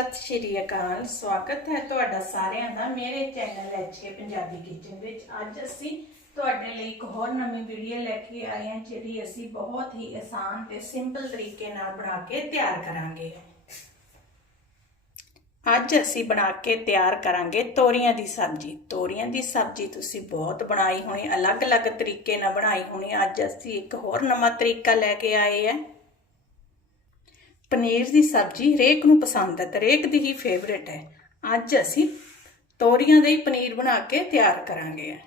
ਸਤਿ ਸ਼੍ਰੀ ਅਕਾਲ, ਸਵਾਗਤ ਹੈ ਤੁਹਾਡਾ ਸਾਰਿਆਂ ਦਾ ਮੇਰੇ ਚੈਨਲ ਐਚਕੇ ਪੰਜਾਬੀ ਕਿਚਨ ਵਿੱਚ। ਅੱਜ ਅਸੀਂ ਤੁਹਾਡੇ ਲਈ ਇੱਕ ਹੋਰ ਨਵੀਂ ਵੀਡੀਓ ਲੈ ਕੇ ਆਏ ਹਾਂ, ਜਿਹੜੀ ਅਸੀਂ ਬਹੁਤ ਹੀ ਆਸਾਨ ਤੇ ਸਿੰਪਲ ਤਰੀਕੇ ਨਾਲ ਬਣਾ ਕੇ ਤਿਆਰ ਕਰਾਂਗੇ। ਅੱਜ ਅਸੀਂ ਬਣਾ ਕੇ ਤਿਆਰ ਕਰਾਂਗੇ ਤੋਰੀਆਂ ਦੀ ਸਬਜ਼ੀ। ਤੋਰੀਆਂ ਦੀ ਸਬਜ਼ੀ ਤੁਸੀਂ ਬਹੁਤ ਬਣਾਈ ਹੋਣੀ, ਅਲੱਗ-ਅਲੱਗ ਤਰੀਕੇ ਨਾਲ ਬਣਾਈ ਹੋਣੀ। ਅੱਜ ਅਸੀਂ ਇੱਕ ਹੋਰ ਨਵਾਂ ਤਰੀਕਾ ਲੈ ਕੇ ਆਏ ਹਾਂ। ਪਨੀਰ ਦੀ ਸਬਜ਼ੀ ਹਰੇਕ ਨੂੰ ਪਸੰਦ ਹੈ ਤੇ ਹਰੇਕ ਦੀ ਹੀ ਫੇਵਰੇਟ ਹੈ। ਅੱਜ ਅਸੀਂ ਤੋਰੀਆਂ ਦਾ ਹੀ ਪਨੀਰ ਬਣਾ ਕੇ ਤਿਆਰ ਕਰਾਂਗੇ।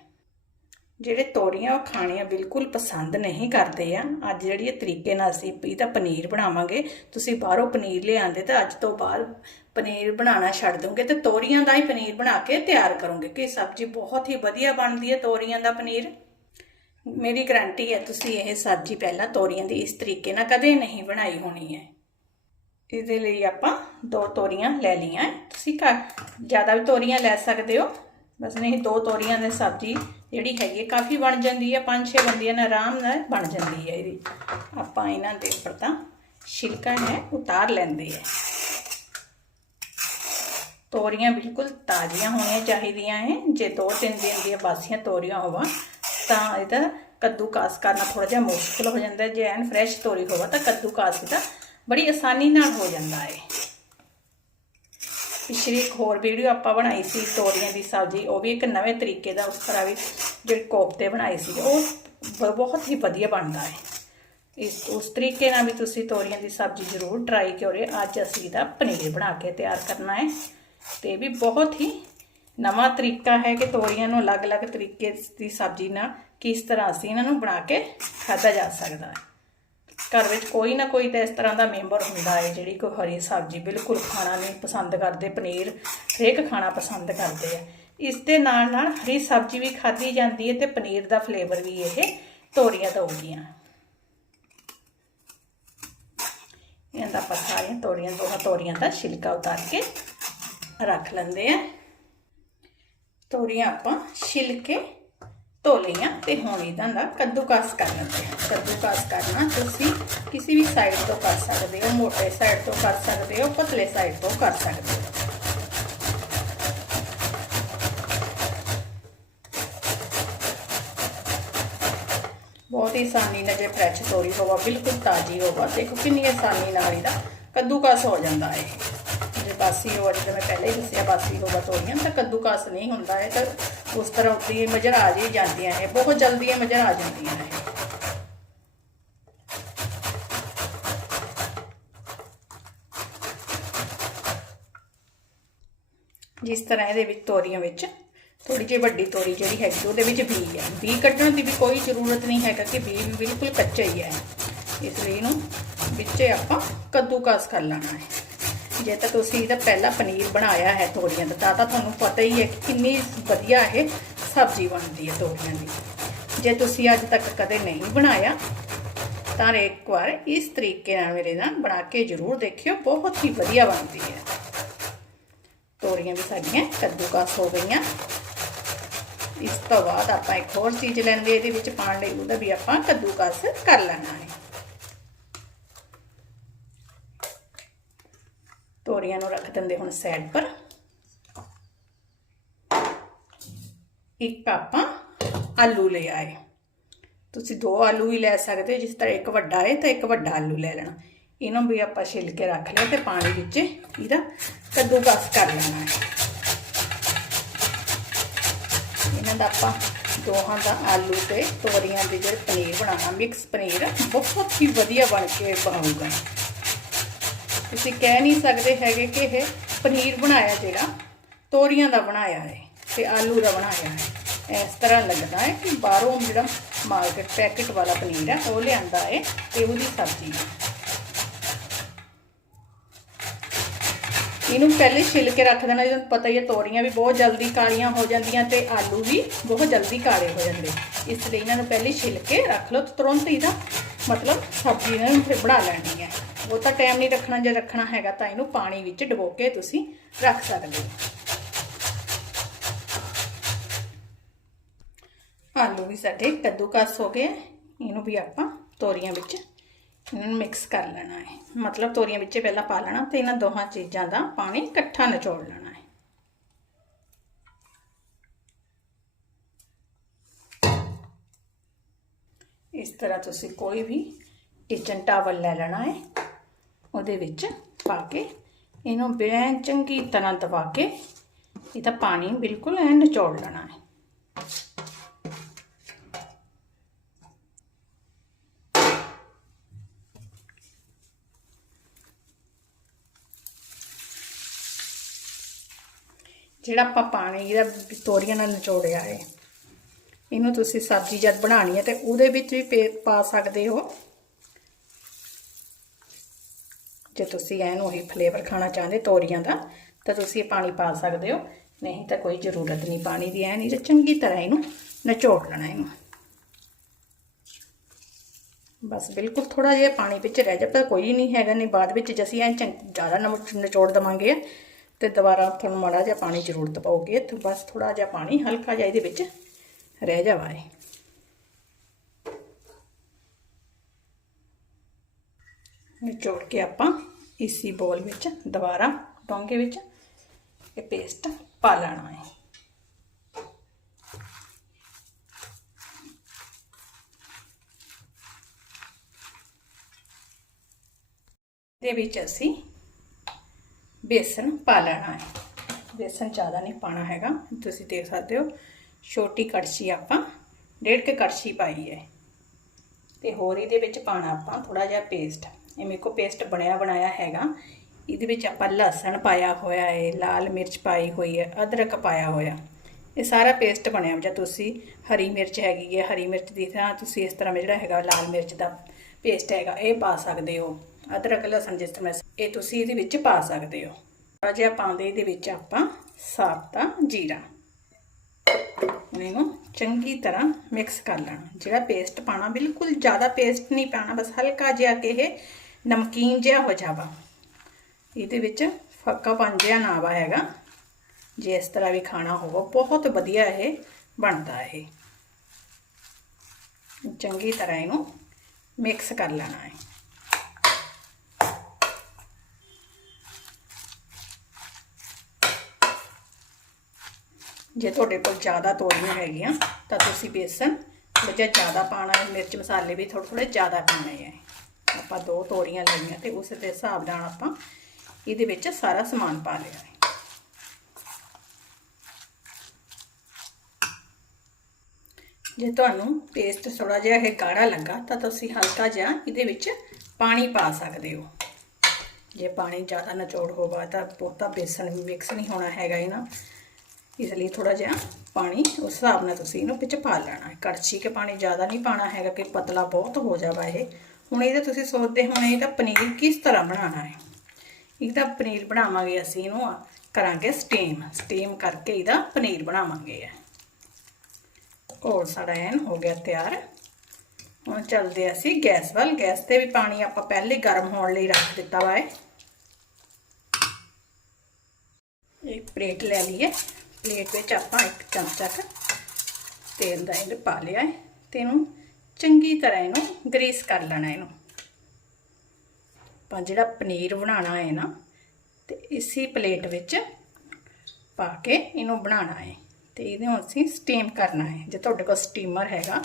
ਜਿਹੜੇ ਤੋਰੀਆਂ ਉਹ ਖਾਣੀਆਂ ਬਿਲਕੁਲ ਪਸੰਦ ਨਹੀਂ ਕਰਦੇ ਆ। ਅੱਜ ਜਿਹੜੀ ਇਹ ਤਰੀਕੇ ਨਾਲ ਅਸੀਂ ਇਹਦਾ ਪਨੀਰ ਬਣਾਵਾਂਗੇ। ਤੁਸੀਂ ਬਾਹਰੋਂ ਪਨੀਰ ਲਿਆਂਦੇ ਤਾਂ ਅੱਜ ਤੋਂ ਬਾਅਦ ਪਨੀਰ ਬਣਾਉਣਾ ਛੱਡ ਦੋਗੇ ਤੇ ਤੋਰੀਆਂ ਦਾ ਹੀ ਪਨੀਰ ਬਣਾ ਕੇ ਤਿਆਰ ਕਰੋਗੇ ਕਿ ਸਬਜ਼ੀ ਬਹੁਤ ਹੀ ਵਧੀਆ ਬਣਦੀ ਹੈ ਤੋਰੀਆਂ ਦਾ ਪਨੀਰ। ਮੇਰੀ ਗਰੰਟੀ ਹੈ, ਤੁਸੀਂ ਇਹ ਸਬਜ਼ੀ ਪਹਿਲਾਂ ਤੋਰੀਆਂ ਦੀ ਇਸ ਤਰੀਕੇ ਨਾਲ ਕਦੇ ਨਹੀਂ ਬਣਾਈ ਹੋਣੀ ਹੈ। ਇਹਦੇ ਲਈ ਆਪਾਂ ਦੋ ਤੋਰੀਆਂ ਲੈ ਲਈਆਂ। ਤੁਸੀਂ ਘਰ ਜ਼ਿਆਦਾ ਵੀ ਤੋਰੀਆਂ ਲੈ ਸਕਦੇ ਹੋ। ਬਸ ਨਹੀਂ, ਦੋ ਤੋਰੀਆਂ ਦੀ ਸਬਜ਼ੀ ਜਿਹੜੀ ਹੈਗੀ ਹੈ, ਕਾਫੀ ਬਣ ਜਾਂਦੀ ਹੈ, ਪੰਜ ਛੇ ਬੰਦੀਆਂ ਨਾਲ ਆਰਾਮ ਨਾਲ ਬਣ ਜਾਂਦੀ ਹੈ ਇਹਦੀ। ਆਪਾਂ ਇਹਨਾਂ ਦੇ ਉੱਪਰ ਤਾਂ ਛਿਲਕਾ ਹੈ, ਉਤਾਰ ਲੈਂਦੇ ਹੈ। ਤੋਰੀਆਂ ਬਿਲਕੁਲ ਤਾਜ਼ੀਆਂ ਹੋਣੀਆਂ ਚਾਹੀਦੀਆਂ ਹੈ। ਜੇ ਦੋ ਤਿੰਨ ਦਿਨ ਦੀਆਂ ਬਾਸੀਆਂ ਤੋਰੀਆਂ ਹੋਵਾ, ਤਾਂ ਇਹਦਾ ਕੱਦੂ ਕਾਸ ਕਰਨਾ ਥੋੜਾ ਜਿਹਾ ਮੁਸ਼ਕਲ ਹੋ ਜਾਂਦਾ ਜੇ ਐਨ ਫਰੈਸ਼ ਤੋਰੀ ਹੋਵਾ, ਤਾਂ ਕੱਦੂ ਕਾਸ ਇਹਦਾ ਬੜੀ ਆਸਾਨੀ ਨਾਲ ਹੋ ਜਾਂਦਾ ਹੈ ਪਿਛਲੀ ਇੱਕ ਹੋਰ ਵੀਡੀਓ ਆਪਾਂ ਬਣਾਈ ਸੀ, ਤੋਰੀਆਂ ਦੀ ਸਬਜ਼ੀ, ਉਹ ਵੀ ਇੱਕ ਨਵੇਂ ਤਰੀਕੇ ਦਾ ਉਸ ਤਰ੍ਹਾਂ ਵੀ ਜਿਹੜੇ ਕੋਫਤੇ ਬਣਾਏ ਸੀ, ਉਹ ਬਹੁਤ ਹੀ ਵਧੀਆ ਬਣਦਾ ਹੈ ਇਸ, ਉਸ ਤਰੀਕੇ ਨਾਲ ਵੀ ਤੁਸੀਂ ਤੋਰੀਆਂ ਦੀ ਸਬਜ਼ੀ ਜ਼ਰੂਰ ਟਰਾਈ ਕਰਿਓ, ਅੱਜ ਅਸੀਂ ਇਹਦਾ ਪਨੀਰ ਬਣਾ ਕੇ ਤਿਆਰ ਕਰਨਾ ਹੈ ਤੇ ਵੀ ਬਹੁਤ ਹੀ ਨਵਾਂ ਤਰੀਕਾ ਹੈ ਕਿ ਤੋਰੀਆਂ ਨੂੰ ਅਲੱਗ-ਅਲੱਗ ਤਰੀਕੇ ਦੀ ਸਬਜ਼ੀ ਨਾਲ ਕਿਸ ਤਰ੍ਹਾਂ ਅਸੀਂ ਇਹਨਾਂ ਨੂੰ ਬਣਾ ਕੇ ਖਾਧਾ ਜਾ ਸਕਦਾ ਹੈ ਘਰ ਵਿੱਚ ਕੋਈ ਨਾ ਕੋਈ ਤਾਂ ਇਸ ਤਰ੍ਹਾਂ ਦਾ ਮੈਂਬਰ ਹੁੰਦਾ ਹੈ, ਜਿਹੜੀ ਕੋਈ ਹਰੀ ਸਬਜ਼ੀ ਬਿਲਕੁਲ ਖਾਣਾ ਨਹੀਂ ਪਸੰਦ ਕਰਦੇ, ਪਨੀਰ ਹਰੇਕ ਖਾਣਾ ਪਸੰਦ ਕਰਦੇ ਆ। ਇਸ ਦੇ ਨਾਲ ਨਾਲ ਹਰੀ ਸਬਜ਼ੀ ਵੀ ਖਾਧੀ ਜਾਂਦੀ ਹੈ ਤੇ ਪਨੀਰ ਦਾ ਫਲੇਵਰ ਵੀ ਇਹ ਤੋਰੀਆਂ ਦਊਗੀਆਂ ਇਹਨਾਂ ਦਾ ਆਪਾਂ ਸਾਰੀਆਂ ਤੋਰੀਆਂ ਦੋਹਾਂ ਤੋਰੀਆਂ ਦਾ ਛਿਲਕਾ ਉਤਾਰ ਕੇ ਰੱਖ ਲੈਂਦੇ ਆ। ਤੋਰੀਆਂ ਆਪਾਂ ਛਿਲਕੇ ਧੋ ਲਈਆਂ ਤੇ ਹੁਣ ਇਹਨਾਂ ਦਾ ਕੱਦੂਕਾਸ ਕਰ ਲੈਂਦੇ ਆ। ਕੱਦੂਕਾਸ ਕਰਨਾ, ਤੁਸੀਂ ਕਿਸੇ ਵੀ ਸਾਈਡ ਤੋਂ ਕਰ ਸਕਦੇ ਹੋ, ਮੋਟੇ ਸਾਈਡ ਤੋਂ ਕਰ ਸਕਦੇ ਹੋ, ਪਤਲੇ ਸਾਈਡ ਤੋਂ ਕਰ ਸਕਦੇ ਹੋ। ਬਹੁਤ ਹੀ ਆਸਾਨੀ ਨਾਲ ਜੇ ਫਰੈਸ਼ ਤੋਰੀ ਹੋਵਾ, ਬਿਲਕੁਲ ਤਾਜ਼ੀ ਹੋਵਾ, ਦੇਖੋ ਕਿੰਨੀ ਆਸਾਨੀ ਨਾਲ ਇਹਦਾ ਕੱਦੂਕਾਸ ਹੋ ਜਾਂਦਾ ਹੈ ਜੇ ਬਾਸੀ ਹੋਵਾ, ਜਿਵੇਂ ਮੈਂ ਪਹਿਲੇ ਹੀ ਦੱਸਿਆ, ਬਾਸੀ ਹੋਵਾ ਤੋਰੀਆਂ, ਤਾਂ ਕੱਦੂਕਾਸ ਨਹੀਂ ਹੁੰਦਾ ਹੈ ਤਾਂ ਉਸ ਤਰ੍ਹਾਂ ਉੱਤੀ ਮਜਰ ਆ ਜੀ ਜਾਂਦੀਆਂ ਨੇ, ਬਹੁਤ ਜਲਦੀ ਇਹ ਮਜਰ ਆ ਜਾਂਦੀਆਂ ਨੇ। ਜਿਸ ਤਰ੍ਹਾਂ ਇਹਦੇ ਵਿੱਚ ਤੋਰੀਆਂ ਵਿੱਚ ਥੋੜੀ ਜਿਹੀ ਵੱਡੀ ਤੋਰੀ ਜਿਹੜੀ ਹੈਗੀ, ਉਹਦੇ ਵਿੱਚ ਬੀ ਹੈ। ਬੀ ਕੱਢਣ ਦੀ ਵੀ ਕੋਈ ਜ਼ਰੂਰਤ ਨਹੀਂ ਹੈਗਾ ਕਿ ਬੀ ਬਿਲਕੁਲ ਕੱਚਾ ਹੀ ਹੈ। ਇਸ ਲਈ ਇਹਨੂੰ ਵਿੱਚੇ ਆਪਾਂ ਕੱਦੂਕਾਸ ਕਰ ਲੈਣਾ ਹੈ। ਜੇ ਤਾਂ ਤੁਸੀਂ ਇਹਦਾ ਪਹਿਲਾ ਪਨੀਰ ਬਣਾਇਆ ਹੈ ਤੋਰੀਆਂ ਦਾ, ਤਾਂ ਤਾਂ ਤੁਹਾਨੂੰ ਪਤਾ ਹੀ ਹੈ ਕਿ ਕਿੰਨੀ ਵਧੀਆ ਇਹ ਸਬਜ਼ੀ ਬਣਦੀ ਹੈ ਤੋਰੀਆਂ ਦੀ। ਜੇ ਤੁਸੀਂ ਅੱਜ ਤੱਕ ਕਦੇ ਨਹੀਂ ਬਣਾਇਆ, ਤਾਂ ਇੱਕ ਵਾਰ ਇਸ ਤਰੀਕੇ ਨਾਲ ਮੇਰੇ ਨਾਲ ਬਣਾ ਕੇ ਜ਼ਰੂਰ ਦੇਖਿਓ, ਬਹੁਤ ਹੀ ਵਧੀਆ ਬਣਦੀ ਹੈ। ਤੋਰੀਆਂ ਵੀ ਸਾਡੀਆਂ ਕੱਦੂਕਾਸ ਹੋ ਗਈਆਂ। ਇਸ ਤੋਂ ਬਾਅਦ ਆਪਾਂ ਇੱਕ ਹੋਰ ਚੀਜ਼ ਲੈਂਦੇ ਇਹਦੇ ਵਿੱਚ ਪਾਣ ਲਈ ਉਹਦਾ ਵੀ ਆਪਾਂ ਕੱਦੂਕਾਸ ਕਰ ਲੈਣਾ ਹੈ। ਤੋਰੀਆਂ ਨੂੰ ਰੱਖ ਦਿੰਦੇ ਹੁਣ ਸਾਈਡ ਪਰ। ਇੱਕ ਆਪਾਂ ਆਲੂ ਲੈ ਆਏ। ਤੁਸੀਂ ਦੋ ਆਲੂ ਹੀ ਲੈ ਸਕਦੇ, ਜਿਸ ਤਰ੍ਹਾਂ ਇੱਕ ਵੱਡਾ ਹੈ ਤਾਂ ਇੱਕ ਵੱਡਾ ਆਲੂ ਲੈ ਲੈਣਾ। ਇਹਨੂੰ ਵੀ ਆਪਾਂ ਛਿੱਲ ਕੇ ਰੱਖ ਲਿਆ ਤੇ ਪਾਣੀ ਵਿੱਚ ਇਹਦਾ ਕੱਦੂਕਸ ਕਰ ਲੈਣਾ ਹੈ। ਇਹਨਾਂ ਦਾ ਆਪਾਂ ਦੋਹਾਂ ਦਾ ਆਲੂ ਤੇ ਤੋਰੀਆਂ ਦੇ ਜਿਹੜੇ ਪਨੀਰ ਬਣਾਉਣਾ ਮਿਕਸ ਪਨੀਰ ਬਹੁਤ ਹੀ ਵਧੀਆ ਬਣ ਕੇ ਬਣੂਗਾ ਤੁਸੀਂ ਕਹਿ ਨਹੀਂ ਸਕਦੇ ਹੈਗੇ ਕਿ ਇਹ ਪਨੀਰ ਬਣਾਇਆ ਜਿਹੜਾ ਤੋਰੀਆਂ ਦਾ ਬਣਾਇਆ ਹੈ ਤੇ ਆਲੂ ਦਾ ਬਣਾਇਆ ਹੈ। ਇਸ ਤਰ੍ਹਾਂ ਲੱਗਦਾ ਹੈ ਕਿ ਬਾਹਰੋਂ ਜਿਹੜਾ ਮਾਰਕੀਟ ਪੈਕਟ ਵਾਲਾ ਪਨੀਰ ਹੈ, ਉਹ ਲਿਆਂਦਾ ਹੈ ਤੇ ਉਹਦੀ ਸਬਜ਼ੀ ਇਹਨੂੰ ਪਹਿਲੇ ਛਿੱਲ ਕੇ ਰੱਖ ਦੇਣਾ, ਜਦੋਂ ਪਤਾ ਹੀ ਹੈ ਤੋਰੀਆਂ ਵੀ ਬਹੁਤ ਜਲਦੀ ਕਾਲੀਆਂ ਹੋ ਜਾਂਦੀਆਂ ਤੇ ਆਲੂ ਵੀ ਬਹੁਤ ਜਲਦੀ ਕਾਲੇ ਹੋ ਜਾਂਦੇ। ਇਸ ਲਈ ਇਹਨਾਂ ਨੂੰ ਪਹਿਲੇ ਛਿੱਲ ਕੇ ਰੱਖ ਲਓ ਤੇ ਤੁਰੰਤ ਇਹਦਾ ਮਤਲਬ ਸਬਜ਼ੀ ਇਹਨਾਂ ਨੂੰ ਫਿਰ ਬਣਾ ਲੈਣੀ ਹੈ। ਉਹ ਤਾਂ ਟਾਈਮ ਨਹੀਂ ਰੱਖਣਾ, ਜੇ ਰੱਖਣਾ ਹੈਗਾ ਤਾਂ ਇਹਨੂੰ ਪਾਣੀ ਵਿੱਚ ਡਬੋ ਕੇ ਤੁਸੀਂ ਰੱਖ ਸਕਦੇ ਹੋ। ਆਲੂ ਵੀ ਸਾਡੇ ਕੱਦੂਕਸ ਹੋ ਗਏ। ਇਹਨੂੰ ਵੀ ਆਪਾਂ ਤੋਰੀਆਂ ਵਿੱਚ ਇਹਨਾਂ ਨੂੰ ਮਿਕਸ ਕਰ ਲੈਣਾ ਹੈ। ਮਤਲਬ ਤੋਰੀਆਂ ਵਿੱਚ ਪਹਿਲਾਂ ਪਾ ਲੈਣਾ ਤੇ ਇਹਨਾਂ ਦੋਹਾਂ ਚੀਜ਼ਾਂ ਦਾ ਪਾਣੀ ਇਕੱਠਾ ਨਿਚੋੜ ਲੈਣਾ ਹੈ। ਇਸ ਤਰ੍ਹਾਂ ਤੁਸੀਂ ਕੋਈ ਵੀ ਕਿਚਨ ਟਾਵਲ ਲੈ ਲੈਣਾ ਹੈ। ਉਹਦੇ ਵਿੱਚ ਪਾ ਕੇ, ਇਹਨੂੰ ਬੈਂ ਚੰਗੀ ਤਰ੍ਹਾਂ ਦਬਾ ਕੇ, ਇਹਦਾ ਪਾਣੀ ਬਿਲਕੁਲ ਐ ਨਿਚੋੜ ਲੈਣਾ ਹੈ। ਜਿਹੜਾ ਆਪਾਂ ਪਾਣੀ ਇਹਦਾ ਤੋਰੀਆਂ ਨਾਲ ਨਿਚੋੜਿਆ ਹੈ, ਇਹਨੂੰ ਤੁਸੀਂ ਸਬਜ਼ੀ ਜਦ ਬਣਾਣੀ ਹੈ ਤੇ ਉਹਦੇ ਵਿੱਚ ਵੀ ਪੇ- ਪਾ ਸਕਦੇ ਹੋ। ਜੇ ਤੁਸੀਂ ਐਨ ਉਹੀ ਫਲੇਵਰ ਖਾਣਾ ਚਾਹੁੰਦੇ ਤੋਰੀਆਂ ਦਾ, ਤਾਂ ਤੁਸੀਂ ਇਹ ਪਾਣੀ ਪਾ ਸਕਦੇ ਹੋ। ਨਹੀਂ ਤਾਂ ਕੋਈ ਜ਼ਰੂਰਤ ਨਹੀਂ, ਪਾਣੀ ਦੀ ਐਨ ਇਹ ਚੰਗੀ ਤਰ੍ਹਾਂ ਇਹਨੂੰ ਨਿਚੋੜ ਲੈਣਾ ਇਹਨੂੰ। ਬਸ ਬਿਲਕੁਲ ਥੋੜਾ ਜਿਹਾ ਪਾਣੀ ਵਿੱਚ ਰਹਿ ਜਾ, ਪਰ ਕੋਈ ਨਹੀਂ ਹੈਗਾ, ਨਹੀਂ ਬਾਅਦ ਵਿੱਚ ਜੇ ਅਸੀਂ ਐਨ ਜ਼ਿਆਦਾ ਨਮਕ ਨਿਚੋੜ ਦਵਾਂਗੇ ਤੇ ਦੁਬਾਰਾ ਤੁਹਾਨੂੰ ਮਾੜਾ ਜਿਹਾ ਪਾਣੀ ਜ਼ਰੂਰਤ ਪਊਗੀ, ਤੇ ਬਸ ਥੋੜਾ ਜਿਹਾ ਪਾਣੀ ਹਲਕਾ ਜਿਹਾ ਇਹਦੇ ਵਿੱਚ ਰਹਿ ਜਾਵਾ ਨਿਚੋੜ ਕੇ ਆਪਾਂ ਇਸੀ ਬੋਲ ਵਿੱਚ, ਦੁਬਾਰਾ ਡੋਂਗੇ ਵਿੱਚ, ਇਹ ਪੇਸਟ ਪਾ ਲੈਣਾ ਹੈ। ਦੇ ਵਿੱਚ ਅਸੀਂ ਬੇਸਨ ਪਾ ਲੈਣਾ ਹੈ। ਬੇਸਨ ਜ਼ਿਆਦਾ ਨਹੀਂ ਪਾਣਾ ਹੈਗਾ, ਤੁਸੀਂ ਦੇਖ ਸਕਦੇ ਹੋ, ਛੋਟੀ ਕੜਛੀ ਆਪਾਂ, ਡੇਢ ਕੇ ਕੜਛੀ ਪਾਈ ਹੈ। ਤੇ ਹੋਰ ਇਹਦੇ ਵਿੱਚ ਪਾਣਾ ਆਪਾਂ ਥੋੜਾ ਜਿਹਾ ਪੇਸਟ ਇਹ ਮੇਰੇ ਕੋ ਪੇਸਟ ਬਣਿਆ ਬਣਾਇਆ ਹੈਗਾ। ਇਹਦੇ ਵਿੱਚ ਆਪਾਂ ਲਸਣ ਪਾਇਆ ਹੋਇਆ ਹੈ, ਲਾਲ ਮਿਰਚ ਪਾਈ ਹੋਈ ਹੈ, ਅਦਰਕ ਪਾਇਆ ਹੋਇਆ। ਇਹ ਸਾਰਾ ਪੇਸਟ ਬਣਿਆ ਜਾਂ ਤੁਸੀਂ ਹਰੀ ਮਿਰਚ ਹੈਗੀ ਹੈ, ਹਰੀ ਮਿਰਚ ਦੀ ਥਾਂ ਤੁਸੀਂ ਇਸ ਤਰ੍ਹਾਂ ਜਿਹੜਾ ਹੈਗਾ ਲਾਲ ਮਿਰਚ ਦਾ ਪੇਸਟ ਹੈਗਾ, ਇਹ ਪਾ ਸਕਦੇ ਹੋ। ਅਦਰਕ, ਲਸਣ ਜਿਸ ਤਰ੍ਹਾਂ ਇਹ ਤੁਸੀਂ ਇਹਦੇ ਵਿੱਚ ਪਾ ਸਕਦੇ ਹੋ। ਥੋੜਾ ਜਿਹਾ ਪਾਉਂਦੇ ਇਹਦੇ ਵਿੱਚ ਆਪਾਂ ਸਾਬਤਾ ਜੀਰਾ। ਇਹਨੂੰ ਚੰਗੀ ਤਰ੍ਹਾਂ ਮਿਕਸ ਕਰ ਲੈਣਾ। ਜਿਹੜਾ ਪੇਸਟ ਪਾਣਾ ਬਿਲਕੁਲ ਜ਼ਿਆਦਾ ਪੇਸਟ ਨਹੀਂ ਪਾਣਾ ਬਸ ਹਲਕਾ ਜਿਹਾ ਕਿ ਇਹ ਨਮਕੀਨ ਜਿਹਾ ਹੋ ਜਾਵਾ। ਇਹਦੇ ਵਿੱਚ ਫੱਕਾ ਜਿਹਾ ਨਾ ਆਵਾ ਹੈਗਾ। ਜੇ ਇਸ ਤਰ੍ਹਾਂ ਵੀ ਖਾਣਾ ਹੋਵੇ, ਬਹੁਤ ਵਧੀਆ ਇਹ ਬਣਦਾ ਇਹ। ਚੰਗੀ ਤਰ੍ਹਾਂ ਇਹਨੂੰ ਮਿਕਸ ਕਰ ਲੈਣਾ ਹੈ ਜੇ ਤੁਹਾਡੇ ਕੋਲ ਜ਼ਿਆਦਾ ਤੋਰੀਆਂ ਹੈਗੀਆਂ, ਤਾਂ ਤੁਸੀਂ ਬੇਸਨ ਥੋੜਾ ਜਿਹਾ ਜ਼ਿਆਦਾ ਪਾਣਾ ਹੈ, ਮਿਰਚ ਮਸਾਲੇ ਵੀ ਥੋੜੇ ਥੋੜੇ ਜ਼ਿਆਦਾ ਪਾਣੇ ਹੈ। ਆਪਾਂ ਦੋ ਤੋਰੀਆਂ ਲਈਆਂ ਤੇ ਉਸ ਦੇ ਹਿਸਾਬ ਨਾਲ ਆਪਾਂ ਇਹਦੇ ਵਿੱਚ ਸਾਰਾ ਸਮਾਨ ਪਾ ਲਿਆ ਹੈ। ਜੇ ਤੁਹਾਨੂੰ ਪੇਸਟ ਥੋੜਾ ਜਿਹਾ ਇਹ ਗਾੜਾ ਲੱਗਾ, ਤਾਂ ਤੁਸੀਂ ਹਲਕਾ ਜਿਹਾ ਇਹਦੇ ਵਿੱਚ ਪਾਣੀ ਪਾ ਸਕਦੇ ਹੋ। ਜੇ ਪਾਣੀ ਜ਼ਿਆਦਾ ਨਿਚੋੜ ਹੋਗਾ ਤਾਂ ਬਹੁਤਾ ਬੇਸਨ ਮਿਕਸ ਨਹੀਂ ਹੋਣਾ ਹੈਗਾ ਇਹਨਾਂ। ਇਸ ਲਈ ਥੋੜਾ ਜਿਹਾ ਪਾਣੀ ਉਸ ਹਿਸਾਬ ਨਾਲ ਤੁਸੀਂ ਇਹਨੂੰ ਵਿੱਚ ਪਾ ਲੈਣਾ ਹੈ। ਕੜਛੀ ਕੇ ਪਾਣੀ ਜ਼ਿਆਦਾ ਨਹੀਂ ਪਾਣਾ ਹੈਗਾ ਕਿ ਪਤਲਾ ਬਹੁਤ ਹੋ ਜਾਵਾ ਇਹ। ਹੁਣ ਇਹਦੇ ਤੁਸੀਂ ਸੋਚਦੇ ਹੋਣੇ ਇਹਦਾ ਪਨੀਰ ਕਿਸ ਤਰ੍ਹਾਂ ਬਣਾਉਣਾ ਹੈ? ਇਹਦਾ ਪਨੀਰ ਬਣਾਵਾਂਗੇ ਅਸੀਂ ਇਹਨੂੰ ਕਰਾਂਗੇ ਸਟੀਮ। ਸਟੀਮ ਕਰਕੇ ਇਹਦਾ ਪਨੀਰ ਬਣਾਵਾਂਗੇ। ਘੋਲ ਸਾਡਾ ਐਨ ਹੋ ਗਿਆ ਤਿਆਰ। ਹੁਣ ਚੱਲਦੇ ਅਸੀਂ ਗੈਸ ਵੱਲ। ਗੈਸ ਤੇ ਵੀ ਪਾਣੀ ਆਪਾਂ ਪਹਿਲੇ ਗਰਮ ਹੋਣ ਲਈ ਰੱਖ ਦਿੱਤਾ ਵਾ ਹੈ ਇੱਕ ਪਲੇਟ ਲੈ ਲਈਏ। ਪਲੇਟ ਵਿੱਚ ਆਪਾਂ ਇੱਕ ਚਮਚਾ ਕ ਤੇਲ ਦਾ ਇਹ ਪਾ ਲਿਆ ਹੈ ਤੇ ਇਹਨੂੰ ਚੰਗੀ ਤਰ੍ਹਾਂ ਇਹਨੂੰ ਗਰੀਸ ਕਰ ਲੈਣਾ ਇਹਨੂੰ। ਆਪਾਂ ਜਿਹੜਾ ਪਨੀਰ ਬਣਾਉਣਾ ਹੈ ਨਾ, ਤੇ ਇਸੇ ਪਲੇਟ ਵਿੱਚ ਪਾ ਕੇ ਇਹਨੂੰ ਬਣਾਉਣਾ ਹੈ ਤੇ ਇਹਨੂੰ ਅਸੀਂ ਸਟੀਮ ਕਰਨਾ ਹੈ। ਜੇ ਤੁਹਾਡੇ ਕੋਲ ਸਟੀਮਰ ਹੈਗਾ,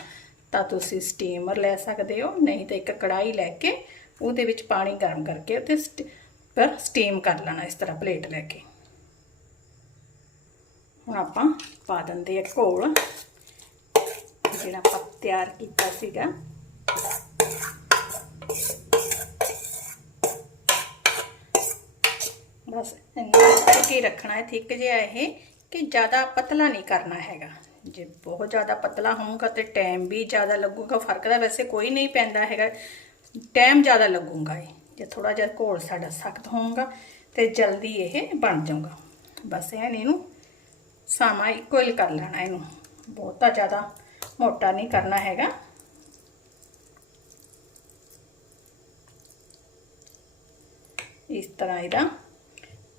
ਤਾਂ ਤੁਸੀਂ ਸਟੀਮਰ ਲੈ ਸਕਦੇ ਹੋ, ਨਹੀਂ ਤਾਂ ਇੱਕ ਕੜਾਈ ਲੈ ਕੇ ਉਹਦੇ ਵਿੱਚ ਪਾਣੀ ਗਰਮ ਕਰਕੇ ਉੱਤੇ ਪਰ ਸਟੀਮ ਕਰ ਲੈਣਾ ਇਸ ਤਰ੍ਹਾਂ ਪਲੇਟ ਲੈ ਕੇ। ਹੁਣ ਆਪਾਂ ਪਾ ਦਿੰਦੇ ਆ ਘੋਲ ਜਿਹੜਾ ਆਪਾਂ ਤਿਆਰ ਕੀਤਾ ਸੀਗਾ ਬਸ ਇੰਨਾ ਕੀ ਰੱਖਣਾ ਹੈ ਥਿੱਕ ਜਿਹਾ ਇਹ ਕਿ ਜ਼ਿਆਦਾ ਪਤਲਾ ਨਹੀਂ ਕਰਨਾ ਹੈਗਾ ਜੇ ਬਹੁਤ ਜ਼ਿਆਦਾ ਪਤਲਾ ਹੋਊਗਾ ਤੇ ਟਾਈਮ ਵੀ ਜ਼ਿਆਦਾ ਲੱਗੂਗਾ ਫ਼ਰਕ ਤਾਂ ਵੈਸੇ ਕੋਈ ਨਹੀਂ ਪੈਂਦਾ ਹੈਗਾ ਟਾਈਮ ਜ਼ਿਆਦਾ ਲੱਗੂਗਾ ਇਹ ਜੇ ਥੋੜਾ ਜਿਹਾ ਘੋਲ ਸਾਡਾ ਸਖਤ ਹੋਊਗਾ ਤੇ ਜਲਦੀ ਇਹ ਬਣ ਜਾਊਗਾ ਬਸ ਐਨ ਇਹਨੂੰ ਸਾਮਾ ਇਕੁਅਲ ਕਰ ਲੈਣਾ ਇਹਨੂੰ। ਬਹੁਤਾ ਜ਼ਿਆਦਾ ਮੋਟਾ ਨਹੀਂ ਕਰਨਾ ਹੈਗਾ। ਇਸ ਤਰ੍ਹਾਂ ਇਹਦਾ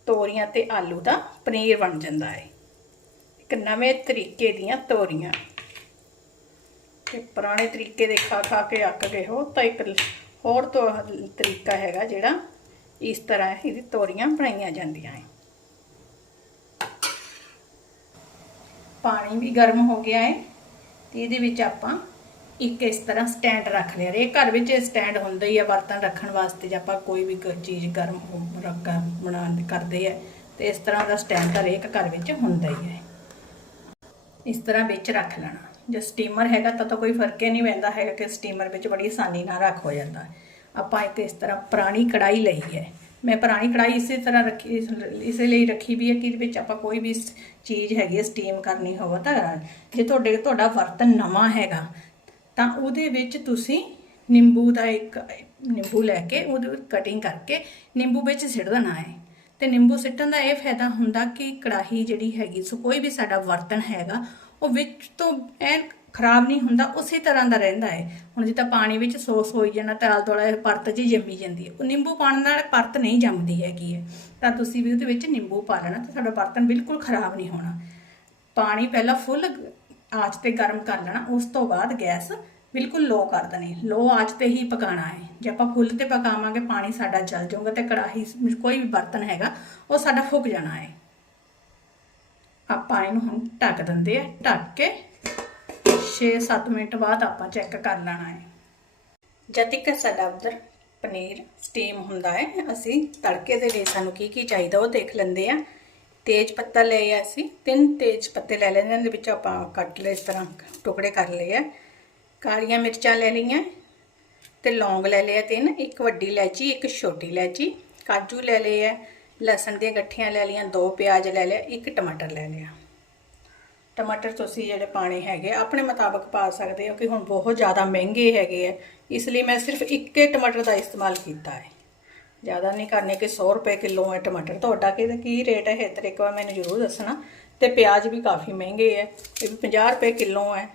ਤੋਰੀਆਂ ਤੇ ਆਲੂ ਦਾ ਪਨੀਰ ਬਣ ਜਾਂਦਾ ਹੈ। ਇੱਕ ਨਵੇਂ ਤਰੀਕੇ ਦੀਆਂ ਤੋਰੀਆਂ। ਤੇ ਪੁਰਾਣੇ ਤਰੀਕੇ ਦੇ ਖਾ ਖਾ ਕੇ ਅੱਕ ਗਏ ਹੋ, ਤਾਂ ਇੱਕ ਹੋਰ ਤੋਂ, ਤਰੀਕਾ ਹੈਗਾ ਜਿਹੜਾ ਇਸ ਤਰ੍ਹਾਂ ਇਹਦੀ ਤੋਰੀਆਂ ਬਣਾਈਆਂ ਜਾਂਦੀਆਂ ਹੈ। ਪਾਣੀ ਵੀ ਗਰਮ ਹੋ ਗਿਆ ਹੈ ਤੇ ਇਹਦੇ ਵਿੱਚ ਆਪਾਂ ਇੱਕ ਇਸ ਤਰ੍ਹਾਂ ਸਟੈਂਡ ਰੱਖ ਲਿਆ। ਰੇ ਘਰ ਵਿੱਚ ਸਟੈਂਡ ਹੁੰਦਾ ਹੀ ਆ ਬਰਤਨ ਰੱਖਣ ਵਾਸਤੇ ਜੇ ਆਪਾਂ ਕੋਈ ਵੀ ਕੋਈ ਚੀਜ਼ ਗਰਮ ਹੋ- ਰੱਖ ਬਣਾਉਣ ਕਰਦੇ ਆ, ਤੇ ਇਸ ਤਰ੍ਹਾਂ ਦਾ ਸਟੈਂਡ ਤਾਂ ਹਰੇਕ ਘਰ ਵਿੱਚ ਹੁੰਦਾ ਹੀ ਹੈ। ਇਸ ਤਰ੍ਹਾਂ ਵਿੱਚ ਰੱਖ ਲੈਣਾ। ਜੇ ਸਟੀਮਰ ਹੈਗਾ ਤਾਂ ਤਾਂ ਕੋਈ ਫ਼ਰਕ ਹੀ ਨਹੀਂ ਪੈਂਦਾ, ਹੈਗਾ ਕਿ ਸਟੀਮਰ ਵਿੱਚ ਬੜੀ ਆਸਾਨੀ ਨਾਲ ਰੱਖ ਹੋ ਜਾਂਦਾ। ਆਪਾਂ ਇੱਕ ਇਸ ਤਰ੍ਹਾਂ ਪੁਰਾਣੀ ਕੜਾਈ ਲਈ ਹੈ। ਮੈਂ ਪੁਰਾਣੀ ਕੜਾਈ ਇਸੇ ਤਰ੍ਹਾਂ ਰੱਖੀ, ਇਸ- ਇਸੇ ਲਈ ਰੱਖੀ ਵੀ ਹੈ ਕਿ ਇਹਦੇ ਵਿੱਚ ਆਪਾਂ ਕੋਈ ਵੀ ਚੀਜ਼ ਹੈਗੀ ਹੈ ਸਟੀਮ ਕਰਨੀ ਹੋਵੇ ਤਾਂ, ਜੇ ਤੁਹਾਡੇ, ਤੁਹਾਡਾ ਬਰਤਨ ਨਵਾਂ ਹੈਗਾ, ਤਾਂ ਉਹਦੇ ਵਿੱਚ ਤੁਸੀਂ ਨਿੰਬੂ ਦਾ ਇੱਕ, ਨਿੰਬੂ ਲੈ ਕੇ ਉਹਦੇ ਕਟਿੰਗ ਕਰਕੇ ਨਿੰਬੂ ਵਿੱਚ ਸਿੱਟ ਦੇਣਾ ਹੈ। ਤੇ ਨਿੰਬੂ ਸਿੱਟਣ ਦਾ ਇਹ ਫਾਇਦਾ ਹੁੰਦਾ ਕਿ ਕੜਾਹੀ ਜਿਹੜੀ ਹੈਗੀ, ਸੋ ਕੋਈ ਵੀ ਸਾਡਾ ਬਰਤਨ ਹੈਗਾ, ਉਹ ਵਿੱਚ ਤੋਂ ਐਨ ਖਰਾਬ ਨਹੀਂ ਹੁੰਦਾ, ਉਸੇ ਤਰ੍ਹਾਂ ਦਾ ਰਹਿੰਦਾ ਹੈ। ਹੁਣ ਜਿੱਦਾਂ ਪਾਣੀ ਵਿੱਚ ਸੋਸ ਹੋਈ ਜਾਣਾ ਤਾਲ ਆਲ ਪਰਤ ਜੀ ਜੰਮੀ ਜਾਂਦੀ ਹੈ। ਉਹ ਨਿੰਬੂ ਪਾਉਣ ਨਾਲ ਪਰਤ ਨਹੀਂ ਜੰਮਦੀ ਹੈਗੀ ਹੈ। ਤਾਂ ਤੁਸੀਂ ਵੀ ਉਹਦੇ ਵਿੱਚ ਨਿੰਬੂ ਪਾ ਲੈਣਾ ਤਾਂ ਤੁਹਾਡਾ ਬਰਤਨ ਬਿਲਕੁਲ ਖਰਾਬ ਨਹੀਂ ਹੋਣਾ। ਪਾਣੀ ਪਹਿਲਾਂ ਫੁੱਲ ਆਂਚ ਤੇ ਗਰਮ ਕਰ ਲੈਣਾ, ਉਸ ਤੋਂ ਬਾਅਦ ਗੈਸ ਬਿਲਕੁਲ ਲੋ ਕਰ ਦੇਣੀ। ਲੋ ਆਂਚ ਤੇ ਹੀ ਪਕਾਣਾ ਹੈ। ਜੇ ਆਪਾਂ ਫੁੱਲ ਤੇ ਪਕਾਵਾਂਗੇ, ਪਾਣੀ ਸਾਡਾ ਜਲ ਜਾਊਗਾ ਤੇ ਕੜਾਹੀ ਕੋਈ ਵੀ ਬਰਤਨ ਹੈਗਾ, ਉਹ ਸਾਡਾ ਫੁੱਕ ਜਾਣਾ ਹੈ। ਆਪਾਂ ਇਹਨੂੰ ਹੁਣ ਢੱਕ ਦਿੰਦੇ ਆ, ਢੱਕ ਕੇ 6-7 ਮਿੰਟ ਬਾਅਦ ਆਪਾਂ ਚੈੱਕ ਕਰ ਲੈਣਾ ਹੈ। ਜਦ ਤੱਕ ਸਾਡਾ ਉਧਰ ਪਨੀਰ ਸਟੀਮ ਹੁੰਦਾ ਹੈ, ਅਸੀਂ ਤੜਕੇ ਦੇ ਲਈ ਸਾਨੂੰ ਕੀ ਕੀ ਚਾਹੀਦਾ ਉਹ ਦੇਖ ਲੈਂਦੇ ਆ ਤੇਜ ਪੱਤਾ ਲਏ ਆ ਅਸੀਂ, ਤਿੰਨ ਤੇਜ ਪੱਤੇ ਲੈ ਲੈਣੇ ਇਹਦੇ ਵਿੱਚ ਆਪਾਂ ਕੱਟ ਲਏ ਇਸ ਤਰ੍ਹਾਂ ਟੁਕੜੇ ਕਰ ਲਏ ਆ। ਕਾਲੀਆਂ ਮਿਰਚਾਂ ਲੈ ਲਈਆਂ, ਤੇ ਲੌਂਗ ਲੈ ਲਿਆ ਤਿੰਨ, ਇੱਕ ਵੱਡੀ ਇਲਾਇਚੀ, ਇੱਕ ਛੋਟੀ ਇਲਾਇਚੀ, ਕਾਜੂ ਲੈ ਲਏ ਆ, ਲਸਣ ਦੀਆਂ ਗੱਠੀਆਂ ਲੈ ਲਈਆਂ, ਦੋ ਪਿਆਜ਼ ਲੈ ਲਿਆ ਇੱਕ ਟਮਾਟਰ ਲੈ ਲਿਆ। ਟਮਾਟਰ ਤੁਸੀਂ ਜਿਹੜੇ ਪਾਣੇ ਹੈਗੇ, ਆਪਣੇ ਮੁਤਾਬਕ ਪਾ ਸਕਦੇ ਹੋ ਕਿ ਹੁਣ ਬਹੁਤ ਜ਼ਿਆਦਾ ਮਹਿੰਗੇ ਹੈਗੇ ਆ। ਇਸ ਲਈ ਮੈਂ ਸਿਰਫ ਇੱਕੇ ਟਮਾਟਰ ਦਾ ਇਸਤੇਮਾਲ ਕੀਤਾ ਹੈ। ਜ਼ਿਆਦਾ ਨਹੀਂ ਕਰਨੇ ਕਿ 100 ਰੁਪਏ ਕਿਲੋ ਹੈ ਟਮਾਟਰ। ਤੁਹਾਡਾ ਕਿ ਕੀ ਰੇਟ ਹੈ ਇੱਧਰ ਇੱਕ ਵਾਰ ਮੈਨੂੰ ਜ਼ਰੂਰ ਦੱਸਣਾ। ਤੇ ਪਿਆਜ਼ ਵੀ ਕਾਫੀ ਮਹਿੰਗੇ ਹੈ, ਇਹ ਵੀ 50 ਰੁਪਏ ਕਿਲੋ ਹੈ।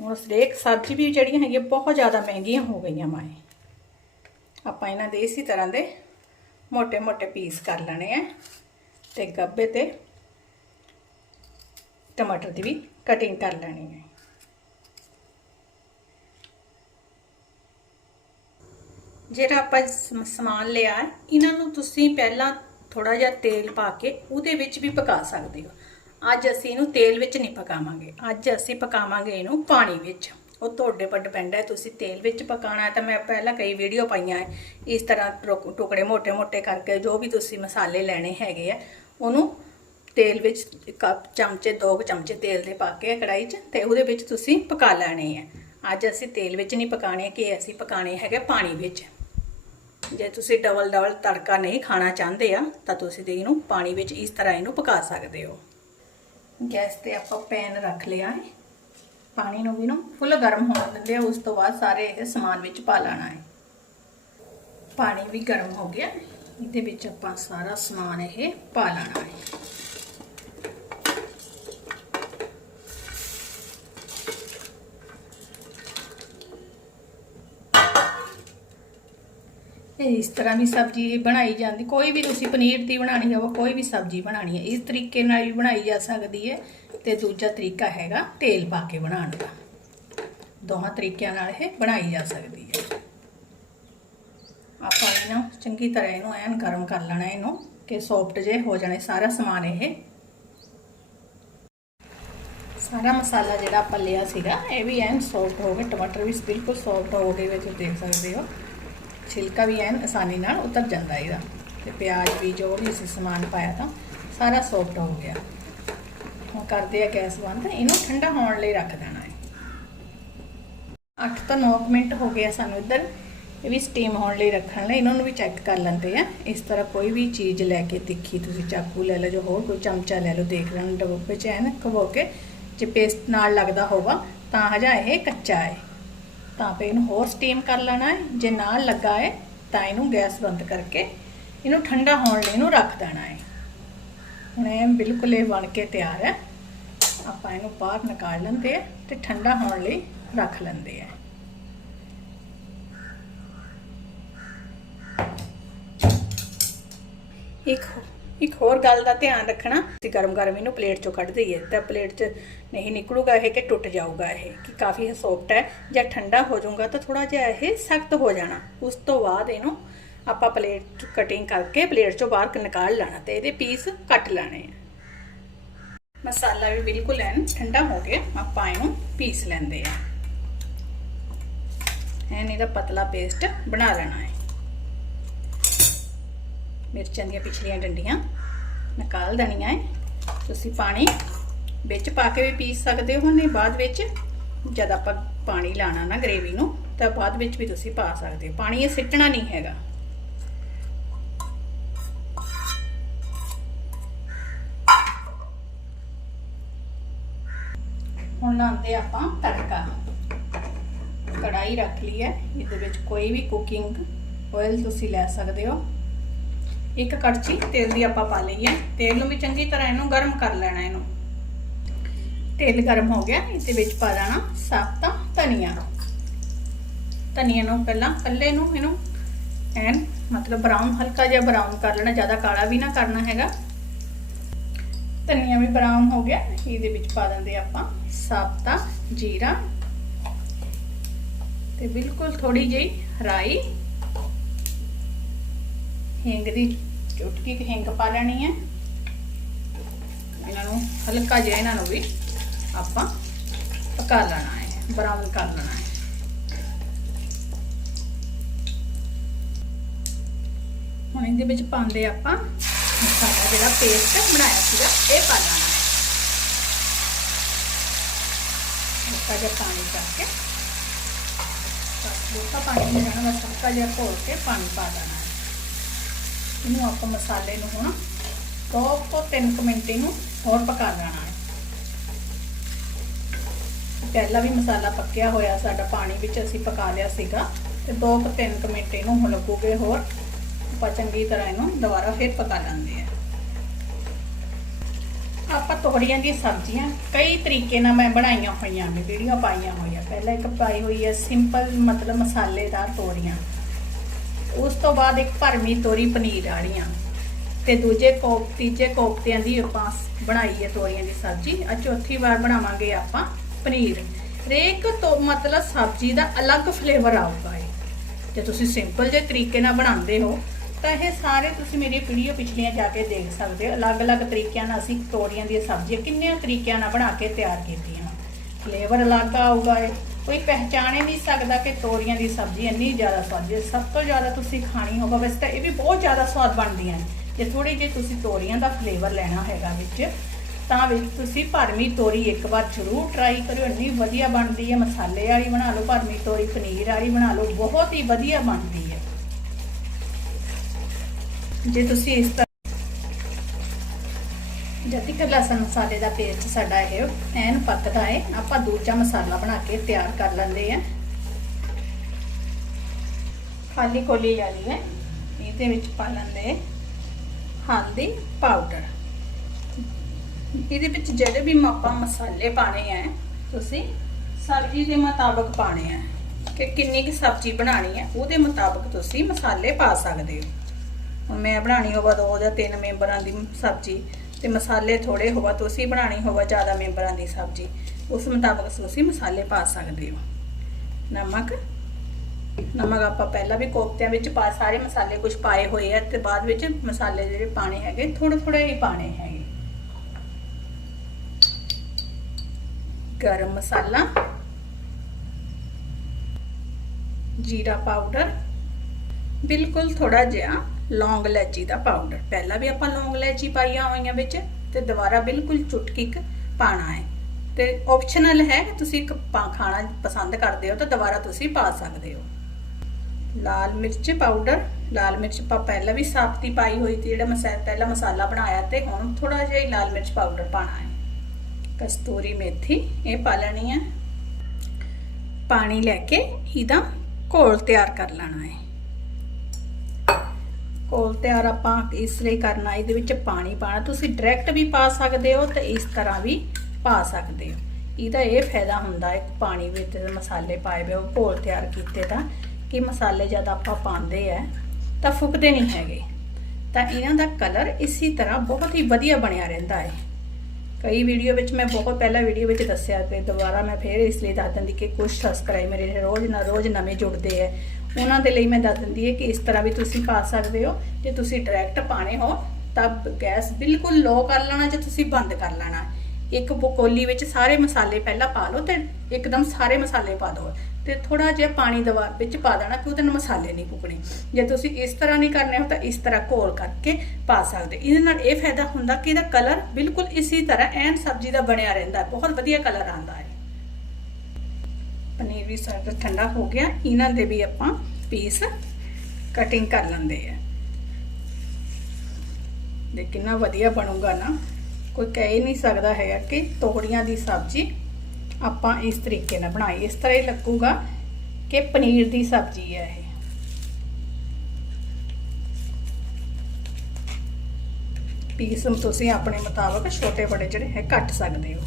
ਹੁਣ ਹਰੇਕ ਸਬਜ਼ੀ ਵੀ ਜਿਹੜੀਆਂ ਹੈਗੀਆਂ ਬਹੁਤ ਜ਼ਿਆਦਾ ਮਹਿੰਗੀਆਂ ਹੋ ਗਈਆਂ ਮਾਏ ਆਪਾਂ ਇਹਨਾਂ ਦੇ ਇਸੇ ਤਰ੍ਹਾਂ ਦੇ ਮੋٹے-ਮੋٹے ਪੀਸ ਕਰ ਲੈਣੇ ਆ। ਤੇ ਗੱਬੇ ਤੇ ਟਮਾਟਰ ਦੀ ਵੀ ਕਟਿੰਗ ਕਰ ਲੈਣੀ ਹੈ। ਜਿਹੜਾ ਆਪਾਂ ਸਮਾਨ ਲਿਆ ਇਹਨਾਂ ਨੂੰ ਤੁਸੀਂ ਪਹਿਲਾਂ ਥੋੜਾ ਜਿਹਾ ਤੇਲ ਪਾ ਕੇ ਉਹਦੇ ਵਿੱਚ ਵੀ ਪਕਾ ਸਕਦੇ ਹੋ। ਅੱਜ ਅਸੀਂ ਇਹਨੂੰ ਤੇਲ ਵਿੱਚ ਨਹੀਂ ਪਕਾਵਾਂਗੇ। ਅੱਜ ਅਸੀਂ ਪਕਾਵਾਂਗੇ ਇਹਨੂੰ ਪਾਣੀ ਵਿੱਚ। ਉਹ ਤੁਹਾਡੇ ਪਰ ਡਿਪੈਂਡ ਹੈ, ਤੁਸੀਂ ਤੇਲ ਵਿੱਚ ਪਕਾਣਾ ਹੈ ਤਾਂ ਮੈਂ ਪਹਿਲਾਂ ਕਈ ਵੀਡੀਓ ਪਾਈਆਂ ਹੈ। ਇਸ ਤਰ੍ਹਾਂ ਟੁਕੜੇ ਮੋٹے-ਮੋٹے ਕਰਕੇ ਜੋ ਵੀ ਤੁਸੀਂ ਮਸਾਲੇ ਲੈਣੇ ਹੈਗੇ ਆ ਉਹਨੂੰ ਤੇਲ ਵਿੱਚ ਕੱਪ ਚਮਚੇ, ਦੋ ਕੁ ਚਮਚੇ ਤੇਲ ਦੇ ਪਾ ਕੇ ਕੜਾਈ 'ਚ ਤੇ ਉਹਦੇ ਵਿੱਚ ਤੁਸੀਂ ਪਕਾ ਲੈਣੇ ਆ। ਅੱਜ ਅਸੀਂ ਤੇਲ ਵਿੱਚ ਨਹੀਂ ਪਕਾਣੇ ਕਿ ਅਸੀਂ ਪਕਾਣੇ ਹੈਗੇ ਪਾਣੀ ਵਿੱਚ। ਜੇ ਤੁਸੀਂ ਡਬਲ ਡਬਲ ਤੜਕਾ ਨਹੀਂ ਖਾਣਾ ਚਾਹੁੰਦੇ ਆ, ਤਾਂ ਤੁਸੀਂ ਇਹਨੂੰ ਪਾਣੀ ਵਿੱਚ ਇਸ ਤਰ੍ਹਾਂ ਇਹਨੂੰ ਪਕਾ ਸਕਦੇ ਹੋ। ਗੈਸ ਤੇ ਆਪਾਂ ਪੈਨ ਰੱਖ ਲਿਆ ਹੈ। ਪਾਣੀ ਨੂੰ ਵੀ ਨੂੰ ਫੁੱਲ ਗਰਮ ਹੋਣ ਦਿੰਦੇ ਆ, ਉਸ ਤੋਂ ਬਾਅਦ ਸਾਰੇ ਇਹ ਸਮਾਨ ਵਿੱਚ ਪਾ ਲੈਣਾ ਹੈ। ਪਾਣੀ ਵੀ ਗਰਮ ਹੋ ਗਿਆ। ਇਹਦੇ ਵਿੱਚ ਆਪਾਂ ਸਾਰਾ ਸਮਾਨ ਇਹ ਪਾ ਲੈਣਾ ਹੈ। ਇਸ ਤਰ੍ਹਾਂ ਵੀ ਸਬਜ਼ੀ ਬਣਾਈ ਜਾਂਦੀ। ਕੋਈ ਵੀ ਤੁਸੀਂ ਪਨੀਰ ਦੀ ਬਣਾਣੀ ਹੋਵੇ, ਕੋਈ ਵੀ ਸਬਜ਼ੀ ਬਣਾਣੀ ਹੈ, ਇਸ ਤਰੀਕੇ ਨਾਲ ਵੀ ਬਣਾਈ ਜਾ ਸਕਦੀ ਹੈ। ਤੇ ਦੂਜਾ ਤਰੀਕਾ ਹੈਗਾ ਤੇਲ ਪਾ ਕੇ ਬਣਾਉਣ ਦਾ। ਦੋਹਾਂ ਤਰੀਕਿਆਂ ਨਾਲ ਇਹ ਬਣਾਈ ਜਾ ਸਕਦੀ ਹੈ। ਆਪਾਂ ਇਹਨੂੰ ਚੰਗੀ ਤਰ੍ਹਾਂ ਇਹਨੂੰ ਐਨ ਗਰਮ ਕਰ ਲੈਣਾ ਇਹਨੂੰ, ਕਿ ਸੌਫਟ ਜੇ ਹੋ ਜਾਣੇ ਸਾਰਾ ਸਮਾਨ ਇਹ। ਸਾਰਾ ਮਸਾਲਾ ਜਿਹੜਾ ਆਪਾਂ ਲਿਆ ਸੀਗਾ, ਇਹ ਵੀ ਐਨ ਸੌਫਟ ਹੋ ਗਿਆ ਟਮਾਟਰ ਵੀ ਬਿਲਕੁਲ ਸੌਫਟ ਹੋ ਗਏ ਵਿੱਚ, ਦੇਖ ਸਕਦੇ ਹੋ। ਛਿਲਕਾ ਵੀ ਐਨ ਆਸਾਨੀ ਨਾਲ ਉਤਰ ਜਾਂਦਾ ਇਹਦਾ। ਤੇ ਪਿਆਜ਼ ਵੀ ਜੋ ਵੀ ਅਸੀਂ ਸਮਾਨ ਪਾਇਆ ਤਾਂ ਸਾਰਾ ਸੌਫਟ ਹੋ ਗਿਆ। ਹੁਣ ਕਰਦੇ ਆ ਗੈਸ ਬੰਦ, ਇਹਨੂੰ ਠੰਡਾ ਹੋਣ ਲਈ ਰੱਖ ਦੇਣਾ ਹੈ। 8 ਤੋਂ 9 ਮਿੰਟ ਹੋ ਗਏ ਸਾਨੂੰ ਇੱਧਰ, ਇਹ ਵੀ ਸਟੀਮ ਹੋਣ ਲਈ ਰੱਖਣ ਲਈ, ਇਹਨਾਂ ਨੂੰ ਵੀ ਚੈੱਕ ਕਰ ਲੈਂਦੇ ਆ। ਇਸ ਤਰ੍ਹਾਂ ਕੋਈ ਵੀ ਚੀਜ਼ ਲੈ ਕੇ ਦੇਖੀ, ਤੁਸੀਂ ਚਾਕੂ ਲੈ ਲਓ ਜੋ ਹੋਰ ਕੋਈ ਚਮਚਾ ਲੈ ਲਓ, ਦੇਖ ਲੈਣ ਡੱਬੇ ਚ ਐਨ ਖਵੋ ਕੇ ਜੇ ਪੇਸਟ ਨਾਲ ਲੱਗਦਾ ਹੋਵਾ ਤਾਂ ਹਜਾ ਇਹ ਕੱਚਾ ਹੈ। ਤਾਂ ਫੇ ਇਹਨੂੰ ਹੋਰ ਸਟੀਮ ਕਰ ਲੈਣਾ ਹੈ। ਜੇ ਨਾਲ ਲੱਗਾ ਹੈ, ਤਾਂ ਇਹਨੂੰ ਗੈਸ ਬੰਦ ਕਰਕੇ ਇਹਨੂੰ ਠੰਡਾ ਹੋਣ ਲਈ ਇਹਨੂੰ ਰੱਖ ਦੇਣਾ ਹੈ। ਹੁਣ ਇਹ ਬਿਲਕੁਲ ਇਹ ਬਣ ਕੇ ਤਿਆਰ ਹੈ। ਆਪਾਂ ਇਹਨੂੰ ਬਾਹਰ ਨਿਕਾਲ ਲੈਂਦੇ ਆ ਤੇ ਠੰਡਾ ਹੋਣ ਲਈ ਰੱਖ ਲੈਂਦੇ ਆ ਇੱਕ ਇੱਕ ਹੋਰ ਗੱਲ ਦਾ ਧਿਆਨ ਰੱਖਣਾ, ਅਸੀਂ ਗਰਮ ਗਰਮ ਇਹਨੂੰ ਪਲੇਟ ਚੋਂ ਕੱਢ ਦਈਏ ਤਾਂ ਪਲੇਟ 'ਚ ਨਹੀਂ ਨਿਕਲੂਗਾ ਇਹ ਕਿ ਟੁੱਟ ਜਾਊਗਾ ਇਹ, ਕਿ ਕਾਫੀ ਸੌਫਟ ਹੈ ਜਾਂ ਠੰਡਾ ਹੋ ਜਾਊਗਾ ਤਾਂ ਥੋੜਾ ਜਿਹਾ ਇਹ ਸਖਤ ਹੋ ਜਾਣਾ। ਉਸ ਤੋਂ ਬਾਅਦ ਇਹਨੂੰ ਆਪਾਂ ਪਲੇਟ ਕਟਿੰਗ ਕਰਕੇ ਪਲੇਟ ਚੋਂ ਬਾਹਰ ਨਿਕਾਲ ਲੈਣਾ ਤੇ ਇਹਦੇ ਪੀਸ ਕੱਟ ਲੈਣੇ ਆ। ਮਸਾਲਾ ਵੀ ਬਿਲਕੁਲ ਐਨ ਠੰਡਾ ਹੋ ਗਿਆ, ਆਪਾਂ ਇਹਨੂੰ ਪੀਸ ਲੈਂਦੇ ਆ। ਐਨ ਇਹਦਾ ਪਤਲਾ ਪੇਸਟ ਬਣਾ ਲੈਣਾ ਹੈ। ਮਿਰਚਾਂ ਦੀਆਂ ਪਿਛਲੀਆਂ ਡੰਡੀਆਂ ਨਿਕਾਲ ਦੇਣੀਆਂ ਹੈ ਤੁਸੀਂ ਪਾਣੀ ਵਿੱਚ ਪਾ ਕੇ ਵੀ ਪੀਸ ਸਕਦੇ ਹੋ ਨਹੀਂ, ਬਾਅਦ ਵਿੱਚ ਜਦ ਆਪਾਂ ਪਾਣੀ ਲਾਣਾ ਨਾ ਗ੍ਰੇਵੀ ਨੂੰ, ਤਾਂ ਬਾਅਦ ਵਿੱਚ ਵੀ ਤੁਸੀਂ ਪਾ ਸਕਦੇ ਹੋ। ਪਾਣੀ ਇਹ ਸਿੱਟਣਾ ਨਹੀਂ ਹੈਗਾ। ਹੁਣ ਲਾਉਂਦੇ ਆਪਾਂ ਤੜਕਾ। ਕੜਾਈ ਰੱਖ ਲਈ ਹੈ। ਇਹਦੇ ਵਿੱਚ ਕੋਈ ਵੀ ਕੁਕਿੰਗ ਆਇਲ ਤੁਸੀਂ ਲੈ ਸਕਦੇ ਹੋ। ਇੱਕ ਕੜਛੀ, ਤੇਲ ਦੀ ਆਪਾਂ ਪਾ ਲਈ ਹੈ। ਤੇਲ ਨੂੰ ਵੀ ਚੰਗੀ ਤਰ੍ਹਾਂ ਇਹਨੂੰ ਗਰਮ ਕਰ ਲੈਣਾ ਇਹਨੂੰ। ਤੇਲ ਗਰਮ ਹੋ ਗਿਆ, ਇਹਦੇ ਵਿੱਚ ਪਾ ਦੇਣਾ ਸਾਫਤਾ ਧਨੀਆ। ਧਨੀਆ ਨੂੰ ਪਹਿਲਾਂ ਕੱਲੇ ਨੂੰ ਇਹਨੂੰ ਐਨ ਮਤਲਬ ਬਰਾਊਨ ਹਲਕਾ ਜਿਹਾ ਬਰਾਊਨ ਕਰ ਲੈਣਾ, ਜ਼ਿਆਦਾ ਕਾਲਾ ਵੀ ਨਾ ਕਰਨਾ ਹੈਗਾ। ਧਨੀਆ ਵੀ ਬਰਾਊਨ ਹੋ ਗਿਆ, ਇਹਦੇ ਵਿੱਚ ਪਾ ਦਿੰਦੇ ਆਪਾਂ ਸਾਬਤਾ ਜੀਰਾ। ਤੇ ਬਿਲਕੁਲ ਥੋੜੀ ਜਿਹੀ ਰਾਈ। ਹਿੰਗ ਦੀ ਚੁਟਕੀ ਕੁ ਹਿੰਗ ਪਾ ਲੈਣੀ ਹੈ। ਇਹਨਾਂ ਨੂੰ ਹਲਕਾ ਜਿਹਾ ਇਹਨਾਂ ਨੂੰ ਵੀ ਆਪਾਂ ਪਕਾ ਲੈਣਾ ਹੈ, ਬਰਾਊਨ ਕਰ ਲੈਣਾ ਹੈ। ਹੁਣ ਇਹਦੇ ਵਿੱਚ ਪਾਉਂਦੇ ਆਪਾਂ ਮਸਾਲਾ ਜਿਹੜਾ ਪੇਸਟ ਬਣਾਇਆ ਸੀਗਾ, ਇਹ ਪਾ ਲੈਣਾ ਹੈ। ਹਲਕਾ ਜਿਹਾ ਪਾਣੀ ਪਾ ਕੇ ਬਹੁਤਾ ਪਾਣੀ ਨਹੀਂ ਰਹਿਣਾ ਬਸ ਹਲਕਾ ਜਿਹਾ ਘੋਲ ਕੇ ਪਾਣੀ ਪਾ ਦੇਣਾ ਇਹਨੂੰ ਆਪਾਂ ਮਸਾਲੇ ਨੂੰ ਹੁਣ 2 ਤੋਂ 3 ਮਿੰਟ ਇਹਨੂੰ ਹੋਰ ਪਕਾ ਲੈਣਾ ਹੈ। ਪਹਿਲਾਂ ਵੀ ਮਸਾਲਾ ਪੱਕਿਆ ਹੋਇਆ, ਸਾਡਾ ਪਾਣੀ ਵਿੱਚ ਅਸੀਂ ਪਕਾ ਲਿਆ ਸੀਗਾ ਤੇ 2 ਤੋਂ 3 ਮਿੰਟ ਇਹਨੂੰ ਹੁਣ ਲੱਗੂਗੇ ਹੋਰ। ਆਪਾਂ ਚੰਗੀ ਤਰ੍ਹਾਂ ਇਹਨੂੰ ਦੁਬਾਰਾ ਫਿਰ ਪਕਾ ਲੈਂਦੇ ਆ ਆਪਾਂ ਤੋੜੀਆਂ ਦੀ ਸਬਜ਼ੀਆਂ ਕਈ ਤਰੀਕੇ ਨਾਲ ਮੈਂ ਬਣਾਈਆਂ ਹੋਈਆਂ ਨੇ, ਵੀਡੀਓ ਪਾਈਆਂ ਹੋਈਆਂ। ਪਹਿਲਾਂ ਇੱਕ ਪਾਈ ਹੋਈ ਹੈ ਸਿੰਪਲ ਮਤਲਬ ਮਸਾਲੇਦਾਰ ਤੋਰੀਆਂ ਉਸ ਤੋਂ ਬਾਅਦ ਇੱਕ ਭਰਮੀ ਤੋਰੀ ਪਨੀਰ ਵਾਲੀਆਂ ਤੇ ਦੂਜੇ ਕੋਪ, ਤੀਜੇ ਕੋਫਤਿਆਂ ਦੀ ਆਪਾਂ ਬਣਾਈ ਹੈ ਤੋਰੀਆਂ ਦੀ ਸਬਜ਼ੀ। ਆ ਚੌਥੀ ਵਾਰ ਬਣਾਵਾਂਗੇ ਆਪਾਂ ਪਨੀਰ। ਹਰੇਕ ਤੋਂ ਮਤਲਬ ਸਬਜ਼ੀ ਦਾ ਅਲੱਗ ਫਲੇਵਰ ਆਊਗਾ ਇਹ। ਜੇ ਤੁਸੀਂ ਸਿੰਪਲ ਜਿਹੇ ਤਰੀਕੇ ਨਾਲ ਬਣਾਉਂਦੇ ਹੋ, ਤਾਂ ਇਹ ਸਾਰੇ ਤੁਸੀਂ ਮੇਰੀ ਵੀਡੀਓ ਪਿਛਲੀਆਂ ਜਾ ਕੇ ਦੇਖ ਸਕਦੇ ਹੋ। ਅਲੱਗ-ਅਲੱਗ ਤਰੀਕਿਆਂ ਨਾਲ ਅਸੀਂ ਤੋਰੀਆਂ ਦੀਆਂ ਸਬਜ਼ੀਆਂ ਕਿੰਨੇ ਤਰੀਕਿਆਂ ਨਾਲ ਬਣਾ ਕੇ ਤਿਆਰ ਕੀਤੀਆਂ। ਫਲੇਵਰ ਅਲੱਗ ਆਊਗਾ ਇਹ। ਕੋਈ ਪਹਿਚਾਣ ਹੀ ਨਹੀਂ ਸਕਦਾ ਕਿ ਤੋਰੀਆਂ ਦੀ ਸਬਜ਼ੀ ਇੰਨੀ ਜ਼ਿਆਦਾ ਸਵਾਦ ਹੈ। ਸਭ ਤੋਂ ਜ਼ਿਆਦਾ ਤੁਸੀਂ ਖਾਣੀ ਹੋਵੇ, ਵੈਸੇ ਤਾਂ ਇਹ ਵੀ ਬਹੁਤ ਜ਼ਿਆਦਾ ਸਵਾਦ ਬਣਦੀਆਂ ਨੇ। ਜੇ ਥੋੜੀ ਜਿਹੀ ਤੁਸੀਂ ਤੋਰੀਆਂ ਦਾ ਫਲੇਵਰ ਲੈਣਾ ਹੈਗਾ ਵਿੱਚ, ਤਾਂ ਵਿੱਚ ਤੁਸੀਂ ਭਰਮੀ ਤੋਰੀ ਇੱਕ ਵਾਰ ਜ਼ਰੂਰ ਟਰਾਈ ਕਰਿਓ। ਇੰਨੀ ਵਧੀਆ ਬਣਦੀ ਹੈ। ਮਸਾਲੇ ਵਾਲੀ ਬਣਾ ਲਓ, ਭਰਮੀ ਤੋਰੀ, ਪਨੀਰ ਵਾਲੀ ਬਣਾ ਲਓ। ਬਹੁਤ ਹੀ ਵਧੀਆ ਬਣਦੀ ਹੈ। ਜੇ ਤੁਸੀਂ ਇਸ ਤਰ੍ਹਾਂ ਜਦ ਤੱਕ ਲਸਣ ਮਸਾਲੇ ਦਾ ਪੇਸਟ ਸਾਡਾ ਇਹ ਐਨ ਪੱਕਦਾ ਹੈ ਆਪਾਂ ਦੂਜਾ ਮਸਾਲਾ ਬਣਾ ਕੇ ਤਿਆਰ ਕਰ ਲੈਂਦੇ ਆ। ਖਾਲੀ ਕੋਲੀ ਵਾਲੀ ਹੈ ਇਹਦੇ ਵਿੱਚ ਪਾ ਲੈਂਦੇ ਹਲਦੀ ਪਾਊਡਰ ਇਹਦੇ ਵਿੱਚ ਜਿਹੜੇ ਵੀ ਆਪਾਂ ਮਸਾਲੇ ਪਾਣੇ ਆ, ਤੁਸੀਂ ਸਬਜ਼ੀ ਦੇ ਮੁਤਾਬਕ ਪਾਣੇ ਆ ਕਿ ਕਿੰਨੀ ਕੁ ਸਬਜ਼ੀ ਬਣਾਣੀ ਹੈ ਉਹਦੇ ਮੁਤਾਬਕ ਤੁਸੀਂ ਮਸਾਲੇ ਪਾ ਸਕਦੇ ਹੋ। ਹੁਣ ਮੈਂ ਬਣਾਣੀ ਹੋਵਾ ਦੋ ਜਾਂ ਤਿੰਨ ਮੈਂਬਰਾਂ ਦੀ ਸਬਜ਼ੀ ਤੇ ਮਸਾਲੇ ਥੋੜੇ ਹੋਵਾ, ਤੁਸੀਂ ਬਣਾਣੀ ਹੋਵਾ ਜ਼ਿਆਦਾ ਮੈਂਬਰਾਂ ਦੀ ਸਬਜ਼ੀ, ਉਸ ਮੁਤਾਬਕ ਤੁਸੀਂ ਮਸਾਲੇ ਪਾ ਸਕਦੇ ਹੋ। ਨਮਕ ਨਮਕ ਆਪਾਂ ਪਹਿਲਾਂ ਵੀ ਕੋਫਤਿਆਂ ਵਿੱਚ ਪਾ, ਸਾਰੇ ਮਸਾਲੇ ਕੁਝ ਪਾਏ ਹੋਏ ਆ ਤੇ ਬਾਅਦ ਵਿੱਚ ਮਸਾਲੇ ਜਿਹੜੇ ਪਾਣੇ ਹੈਗੇ ਥੋੜੇ ਥੋੜੇ ਹੀ ਪਾਣੇ ਹੈਗੇ। ਗਰਮ ਮਸਾਲਾ, ਜੀਰਾ ਪਾਊਡਰ, ਬਿਲਕੁਲ ਥੋੜਾ ਜਿਹਾ ਲੌਂਗ ਇਲਾਚੀ ਦਾ ਪਾਊਡਰ। ਪਹਿਲਾਂ ਵੀ ਆਪਾਂ ਲੌਂਗ ਇਲਾਚੀ ਪਾਈਆਂ ਹੋਈਆਂ ਵਿੱਚ ਤੇ ਦੁਬਾਰਾ ਬਿਲਕੁਲ ਚੁਟਕੀ ਕ ਪਾਣਾ ਹੈ। ਤੇ ਆਪਸ਼ਨਲ ਹੈ ਕਿ ਤੁਸੀਂ ਇੱਕ ਖਾਣਾ ਪਸੰਦ ਕਰਦੇ ਹੋ ਤਾਂ ਦੁਬਾਰਾ ਤੁਸੀਂ ਪਾ ਸਕਦੇ ਹੋ। ਲਾਲ ਮਿਰਚ ਪਾਊਡਰ। ਲਾਲ ਮਿਰਚ ਪਾ ਪਹਿਲਾਂ ਵੀ ਸਾਫਤੀ ਪਾਈ ਹੋਈ ਸੀ, ਜਿਹੜਾ ਮਸਾਲਾ ਪਹਿਲਾਂ ਮਸਾਲਾ ਬਣਾਇਆ ਤੇ ਹੁਣ ਥੋੜਾ ਜਿਹਾ ਹੀ ਲਾਲ ਮਿਰਚ ਪਾਊਡਰ ਪਾਣਾ ਹੈ। ਕਸਤੂਰੀ ਮੇਥੀ, ਇਹ ਪਾ ਲੈਣੀ ਹੈ। ਪਾਣੀ ਲੈ ਕੇ ਇਹਦਾ ਘੋਲ ਤਿਆਰ ਕਰ ਲੈਣਾ ਹੈ। ਘੋਲ ਤਿਆਰ ਆਪਾਂ ਇਸ ਲਈ ਕਰਨਾ, ਇਹਦੇ ਵਿੱਚ ਪਾਣੀ ਪਾਣਾ ਤੁਸੀਂ ਡਾਇਰੈਕਟ ਵੀ ਪਾ ਸਕਦੇ ਹੋ ਤੇ ਇਸ ਤਰ੍ਹਾਂ ਵੀ ਪਾ ਸਕਦੇ ਹੋ। ਇਹਦਾ ਇਹ ਫਾਇਦਾ ਹੁੰਦਾ ਹੈ ਪਾਣੀ ਵਿੱਚ ਮਸਾਲੇ ਪਾਏ ਹੋਏ, ਉਹ ਘੋਲ ਤਿਆਰ ਕੀਤੇ ਤਾਂ ਕਿ ਮਸਾਲੇ ਜਦ ਆਪਾਂ ਪਾਉਂਦੇ ਆ, ਤਾਂ ਫੁੱਕਦੇ ਨਹੀਂ ਹੈਗੇ। ਤਾਂ ਇਹਨਾਂ ਦਾ ਕਲਰ ਇਸੇ ਤਰ੍ਹਾਂ ਬਹੁਤ ਹੀ ਵਧੀਆ ਬਣਿਆ ਰਹਿੰਦਾ ਹੈ। ਕਈ ਵੀਡੀਓ ਵਿੱਚ ਮੈਂ ਬਹੁਤ ਪਹਿਲਾਂ ਵੀਡੀਓ ਵਿੱਚ ਦੱਸਿਆ ਤੇ ਦੁਬਾਰਾ ਮੈਂ ਫੇਰ ਇਸ ਲਈ ਦੱਸ ਦਿੰਦੀ ਕਿ ਕੁਝ ਸਬਸਕ੍ਰਾਈਬ ਮੇਰੇ ਰੋਜ਼ ਨਾ ਰੋਜ਼ ਨਵੇਂ ਜੁੜਦੇ ਆ ਉਹਨਾਂ ਦੇ ਲਈ ਮੈਂ ਦੱਸ ਦਿੰਦੀ ਹੈ ਕਿ ਇਸ ਤਰ੍ਹਾਂ ਵੀ ਤੁਸੀਂ ਪਾ ਸਕਦੇ ਹੋ। ਜੇ ਤੁਸੀਂ ਡਾਇਰੈਕਟ ਪਾਣੇ ਹੋ, ਤਾਂ ਗੈਸ ਬਿਲਕੁਲ ਲੋ ਕਰ ਲੈਣਾ ਜਾਂ ਤੁਸੀਂ ਬੰਦ ਕਰ ਲੈਣਾ। ਇੱਕ ਬਕੋਲੀ ਵਿੱਚ ਸਾਰੇ ਮਸਾਲੇ ਪਹਿਲਾਂ ਪਾ ਲਓ ਤੇ ਇੱਕਦਮ ਸਾਰੇ ਮਸਾਲੇ ਪਾ ਦਿਓ। ਤੇ ਥੋੜਾ ਜਿਹਾ ਪਾਣੀ ਦਵਾ ਵਿੱਚ ਪਾ ਦੇਣਾ ਕਿ ਉਹਦੇ ਨਾਲ ਮਸਾਲੇ ਨਹੀਂ ਪੁੱਕਣੇ ਜੇ ਤੁਸੀਂ ਇਸ ਤਰ੍ਹਾਂ ਨਹੀਂ ਕਰਨੇ ਹੋ, ਤਾਂ ਇਸ ਤਰ੍ਹਾਂ ਘੋਲ ਕਰਕੇ ਪਾ ਸਕਦੇ ਇਹਦੇ ਨਾਲ ਇਹ ਫਾਇਦਾ ਹੁੰਦਾ ਕਿ ਇਹਦਾ ਕਲਰ ਬਿਲਕੁਲ ਇਸੇ ਤਰ੍ਹਾਂ ਐਨ ਸਬਜ਼ੀ ਦਾ ਬਣਿਆ ਰਹਿੰਦਾ ਬਹੁਤ ਵਧੀਆ ਕਲਰ ਆਉਂਦਾ ਹੈ। ਪਨੀਰ ਵੀ ਸਾਡਾ ਠੰਡਾ ਹੋ ਗਿਆ। ਇਹਨਾਂ ਦੇ ਵੀ ਆਪਾਂ ਪੀਸ ਕਟਿੰਗ ਕਰ ਲੈਂਦੇ ਆ। ਦੇ ਕਿੰਨਾ ਵਧੀਆ ਬਣੂਗਾ ਨਾ। ਕੋਈ ਕਹਿ ਹੀ ਨਹੀਂ ਸਕਦਾ ਹੈਗਾ ਕਿ ਤੋੜੀਆਂ ਦੀ ਸਬਜ਼ੀ ਆਪਾਂ ਇਸ ਤਰੀਕੇ ਨਾਲ ਬਣਾਈ। ਇਸ ਤਰ੍ਹਾਂ ਹੀ ਲੱਗੂਗਾ ਕਿ ਪਨੀਰ ਦੀ ਸਬਜ਼ੀ ਹੈ ਇਹ। ਪੀਸ ਤੁਸੀਂ ਆਪਣੇ ਮੁਤਾਬਕ ਛੋਟੇ ਬੜੇ ਜਿਹੜੇ ਹੈ, ਕੱਟ ਸਕਦੇ ਹੋ।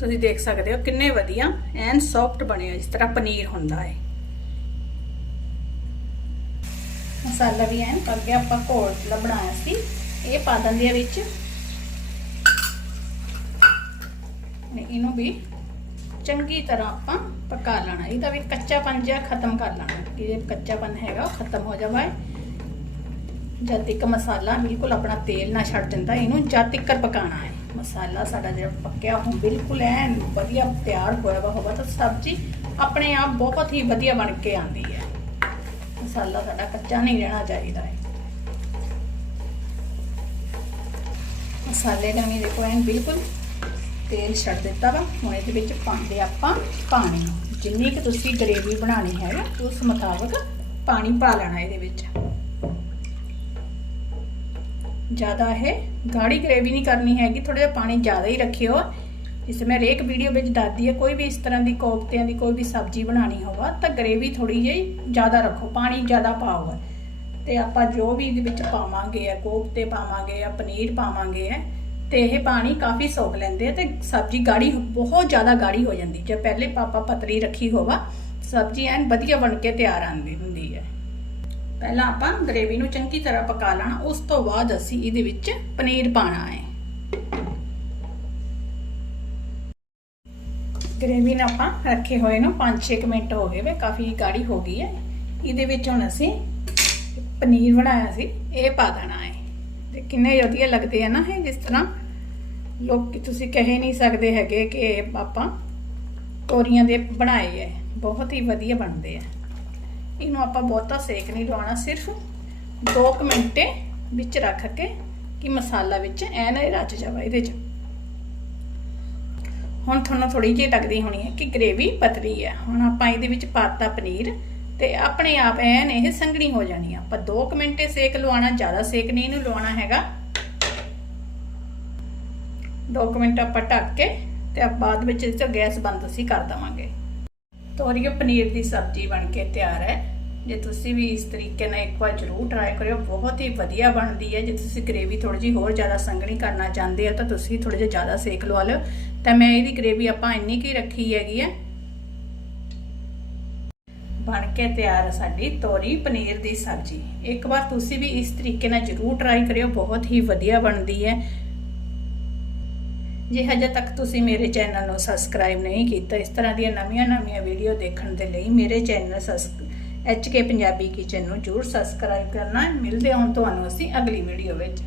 ਤੁਸੀਂ ਦੇਖ ਸਕਦੇ ਹੋ ਕਿੰਨੇ ਵਧੀਆ ਐਨ ਸੌਫਟ ਬਣੇ ਹੋ ਜਿਸ ਤਰ੍ਹਾਂ ਪਨੀਰ ਹੁੰਦਾ ਹੈ। ਮਸਾਲਾ ਵੀ ਐਨ ਪੱਕ ਆਪਾਂ ਘੋਲ ਜਿਹੜਾ ਬਣਾਇਆ ਸੀ। ਇਹ ਪਾ ਦਿੰਦੇ ਆ ਵਿੱਚ। ਇਹਨੂੰ ਵੀ ਚੰਗੀ ਤਰ੍ਹਾਂ ਆਪਾਂ ਪਕਾ ਲੈਣਾ। ਇਹਦਾ ਵੀ ਕੱਚਾਪਨ ਜਿਹਾ ਖਤਮ ਕਰ ਲੈਣਾ। ਕਿ ਇਹ ਕੱਚਾਪਨ ਹੈਗਾ, ਉਹ ਖਤਮ ਹੋ ਜਾਵੇ। ਜਦ ਤੱਕ ਮਸਾਲਾ ਬਿਲਕੁਲ ਆਪਣਾ ਤੇਲ ਨਾ ਛੱਡ ਦਿੰਦਾ ਇਹਨੂੰ ਜਦ ਤੱਕ ਪਕਾਣਾ ਹੈ। ਮਸਾਲਾ ਸਾਡਾ ਜਿਹੜਾ ਪੱਕਿਆ ਹੋ ਬਿਲਕੁਲ ਐਨ ਵਧੀਆ ਤਿਆਰ ਹੋਇਆ ਵਾ ਹੋਵਾ ਤਾਂ ਸਬਜ਼ੀ ਆਪਣੇ ਆਪ ਬਹੁਤ ਹੀ ਵਧੀਆ ਬਣ ਕੇ ਆਂਦੀ ਹੈ। ਮਸਾਲਾ ਸਾਡਾ ਕੱਚਾ ਨਹੀਂ ਰਹਿਣਾ ਚਾਹੀਦਾ ਹੈ। ਮਸਾਲੇ ਦਾ ਵੀ ਦੇਖੋ ਐਨ ਬਿਲਕੁਲ ਤੇਲ ਛੱਡ ਦਿੱਤਾ ਵਾ, ਹੁਣ ਇਹਦੇ ਵਿੱਚ ਪਾਉਂਦੇ ਆਪਾਂ ਪਾਣੀ। ਜਿੰਨੀ ਕਿ ਤੁਸੀਂ ਗਰੇਵੀ ਬਣਾਣੀ ਹੈ ਉਸ ਮੁਤਾਬਕ ਪਾਣੀ ਪਾ ਲੈਣਾ ਇਹਦੇ ਵਿੱਚ। ਜ਼ਿਆਦਾ ਇਹ ਗਾੜੀ ਗਰੇਵੀ ਨਹੀਂ ਕਰਨੀ ਹੈਗੀ ਥੋੜਾ ਜਿਹਾ ਪਾਣੀ ਜ਼ਿਆਦਾ ਹੀ ਰੱਖਿਓ। ਜਿਸ ਮੈਂ ਹਰੇਕ ਵੀਡੀਓ ਵਿੱਚ ਦੱਸਦੀ ਹੈ, ਕੋਈ ਵੀ ਇਸ ਤਰ੍ਹਾਂ ਦੀ ਕੋਫਤਿਆਂ ਦੀ ਕੋਈ ਵੀ ਸਬਜ਼ੀ ਬਣਾਣੀ ਹੋਵਾ, ਤਾਂ ਗਰੇਵੀ ਥੋੜੀ ਜਿਹੀ ਜ਼ਿਆਦਾ ਰੱਖੋ, ਪਾਣੀ ਜ਼ਿਆਦਾ ਪਾਓ। ਤੇ ਆਪਾਂ ਜੋ ਵੀ ਇਹਦੇ ਵਿੱਚ ਪਾਵਾਂਗੇ ਆ, ਕੋਫਤੇ ਪਾਵਾਂਗੇ ਆ, ਪਨੀਰ ਪਾਵਾਂਗੇ ਆ, ਤੇ ਇਹ ਪਾਣੀ ਕਾਫੀ ਸੋਖ ਲੈਂਦੇ ਆ ਤੇ ਸਬਜ਼ੀ ਗਾੜੀ ਬਹੁਤ ਜ਼ਿਆਦਾ ਗਾੜੀ ਹੋ ਜਾਂਦੀ। ਜੇ ਪਹਿਲੇ ਪਾਪਾ ਪਤਲੀ ਰੱਖੀ ਹੋਵਾ, ਸਬਜ਼ੀ ਐਨ ਵਧੀਆ ਬਣ ਕੇ ਤਿਆਰ ਆਂਦੀ ਹੁੰਦੀ। ਪਹਿਲਾਂ ਆਪਾਂ ਗਰੇਵੀ ਨੂੰ ਚੰਗੀ ਤਰ੍ਹਾਂ ਪਕਾ ਲੈਣਾ। ਉਸ ਤੋਂ ਬਾਅਦ ਅਸੀਂ ਇਹਦੇ ਵਿੱਚ ਪਨੀਰ ਪਾਣਾ ਹੈ। ਗਰੇਵੀ ਨੂੰ ਆਪਾਂ ਰੱਖੇ ਹੋਏ ਨੂੰ 5-6 ਮਿੰਟ ਹੋ ਗਏ ਵੇ, ਕਾਫੀ ਗਾੜੀ ਹੋ ਗਈ ਹੈ। ਇਹਦੇ ਵਿੱਚ ਹੁਣ ਅਸੀਂ ਪਨੀਰ ਬਣਾਇਆ ਸੀ, ਇਹ ਪਾ ਦੇਣਾ ਹੈ। ਤੇ ਕਿੰਨੇ ਵਧੀਆ ਲੱਗਦੇ ਆ ਨਾ ਇਹ, ਜਿਸ ਤਰ੍ਹਾਂ ਲੋਕ ਤੁਸੀਂ ਕਹਿ ਨਹੀਂ ਸਕਦੇ ਹੈਗੇ ਕਿ ਆਪਾਂ ਤੋਰੀਆਂ ਦੇ ਬਣਾਏ ਹੈ। ਬਹੁਤ ਹੀ ਵਧੀਆ ਬਣਦੇ ਆ। ਇਹਨੂੰ ਆਪਾਂ ਬਹੁਤਾ ਸੇਕ ਨਹੀਂ ਲਵਾਉਣਾ, ਸਿਰਫ 2 ਮਿੰਟੇ ਵਿੱਚ ਰੱਖ ਕੇ ਕਿ ਮਸਾਲਾ ਵਿੱਚ ਐਨ ਰਚ ਜਾਵੇ ਇਹਦੇ 'ਚ। ਹੁਣ ਤੁਹਾਨੂੰ ਥੋੜੀ ਜਿਹੀ ਲੱਗਦੀ ਹੋਣੀ ਹੈ ਕਿ ਗ੍ਰੇਵੀ ਪਤਲੀ ਹੈ। ਹੁਣ ਆਪਾਂ ਇਹਦੇ ਵਿੱਚ ਪਾਤਾ ਪਨੀਰ ਤੇ ਆਪਣੇ ਆਪ ਐਨ ਇਹ ਸੰਘਣੀ ਹੋ ਜਾਣੀ ਆ। ਆਪਾਂ 2 ਮਿੰਟੇ ਸੇਕ ਲਵਾਉਣਾ, ਜ਼ਿਆਦਾ ਸੇਕ ਨਹੀਂ ਇਹਨੂੰ ਲਵਾਉਣਾ ਹੈਗਾ। 2 ਮਿੰਟ ਆਪਾਂ ਢੱਕ ਕੇ ਤੇ ਬਾਅਦ ਵਿੱਚ ਇਸ ਗੈਸ ਬੰਦ ਅਸੀਂ ਕਰ ਦਵਾਂਗੇ। ਤੋਰੀਓ ਪਨੀਰ ਦੀ ਸਬਜ਼ੀ ਬਣ ਕੇ ਤਿਆਰ ਹੈ। ਜੇ ਤੁਸੀਂ ਵੀ ਇਸ ਤਰੀਕੇ ਨਾਲ ਇੱਕ ਵਾਰ ਜ਼ਰੂਰ ਟਰਾਈ ਕਰਿਓ, ਬਹੁਤ ਹੀ ਵਧੀਆ ਬਣਦੀ ਹੈ। ਜੇ ਤੁਸੀਂ ਗ੍ਰੇਵੀ ਥੋੜੀ ਜਿਹੀ ਹੋਰ ਜ਼ਿਆਦਾ ਸੰਘਣੀ ਕਰਨਾ ਚਾਹੁੰਦੇ ਹੋ ਤਾਂ ਤੁਸੀਂ ਥੋੜਾ ਜਿਹਾ ਜ਼ਿਆਦਾ ਸੇਕ ਲਵਾ ਲਿਓ। ਤਾਂ ਮੈਂ ਇਹਦੀ ਗ੍ਰੇਵੀ ਆਪਾਂ ਇੰਨੀ ਕੀ ਰੱਖੀ ਹੈਗੀ ਹੈ। ਬਣ ਕੇ ਤਿਆਰ ਹੈ ਸਾਡੀ ਤੋਰੀ ਪਨੀਰ ਦੀ ਸਬਜ਼ੀ। ਇੱਕ ਵਾਰ ਤੁਸੀਂ ਵੀ ਇਸ ਤਰੀਕੇ ਨਾਲ ਜ਼ਰੂਰ ਟਰਾਈ ਕਰਿਓ, ਬਹੁਤ ਹੀ ਵਧੀਆ ਬਣਦੀ ਹੈ। ਜੇ ਹਜੇ ਤੱਕ ਤੁਸੀਂ ਮੇਰੇ ਚੈਨਲ ਨੂੰ ਸਬਸਕ੍ਰਾਈਬ ਨਹੀਂ ਕੀਤਾ, ਇਸ ਤਰ੍ਹਾਂ ਦੀਆਂ ਨਵੀਆਂ-ਨਵੀਆਂ ਵੀਡੀਓ ਦੇਖਣ ਦੇ ਲਈ ਮੇਰੇ channel H K Punjabi kitchen ਨੂੰ ਜਰੂਰ ਸਬਸਕ੍ਰਾਈਬ ਕਰਨਾ। ਮਿਲਦੇ ਹਾਂ ਤੁਹਾਨੂੰ ਅਸੀਂ ਅਗਲੀ ਵੀਡੀਓ ਵਿੱਚ।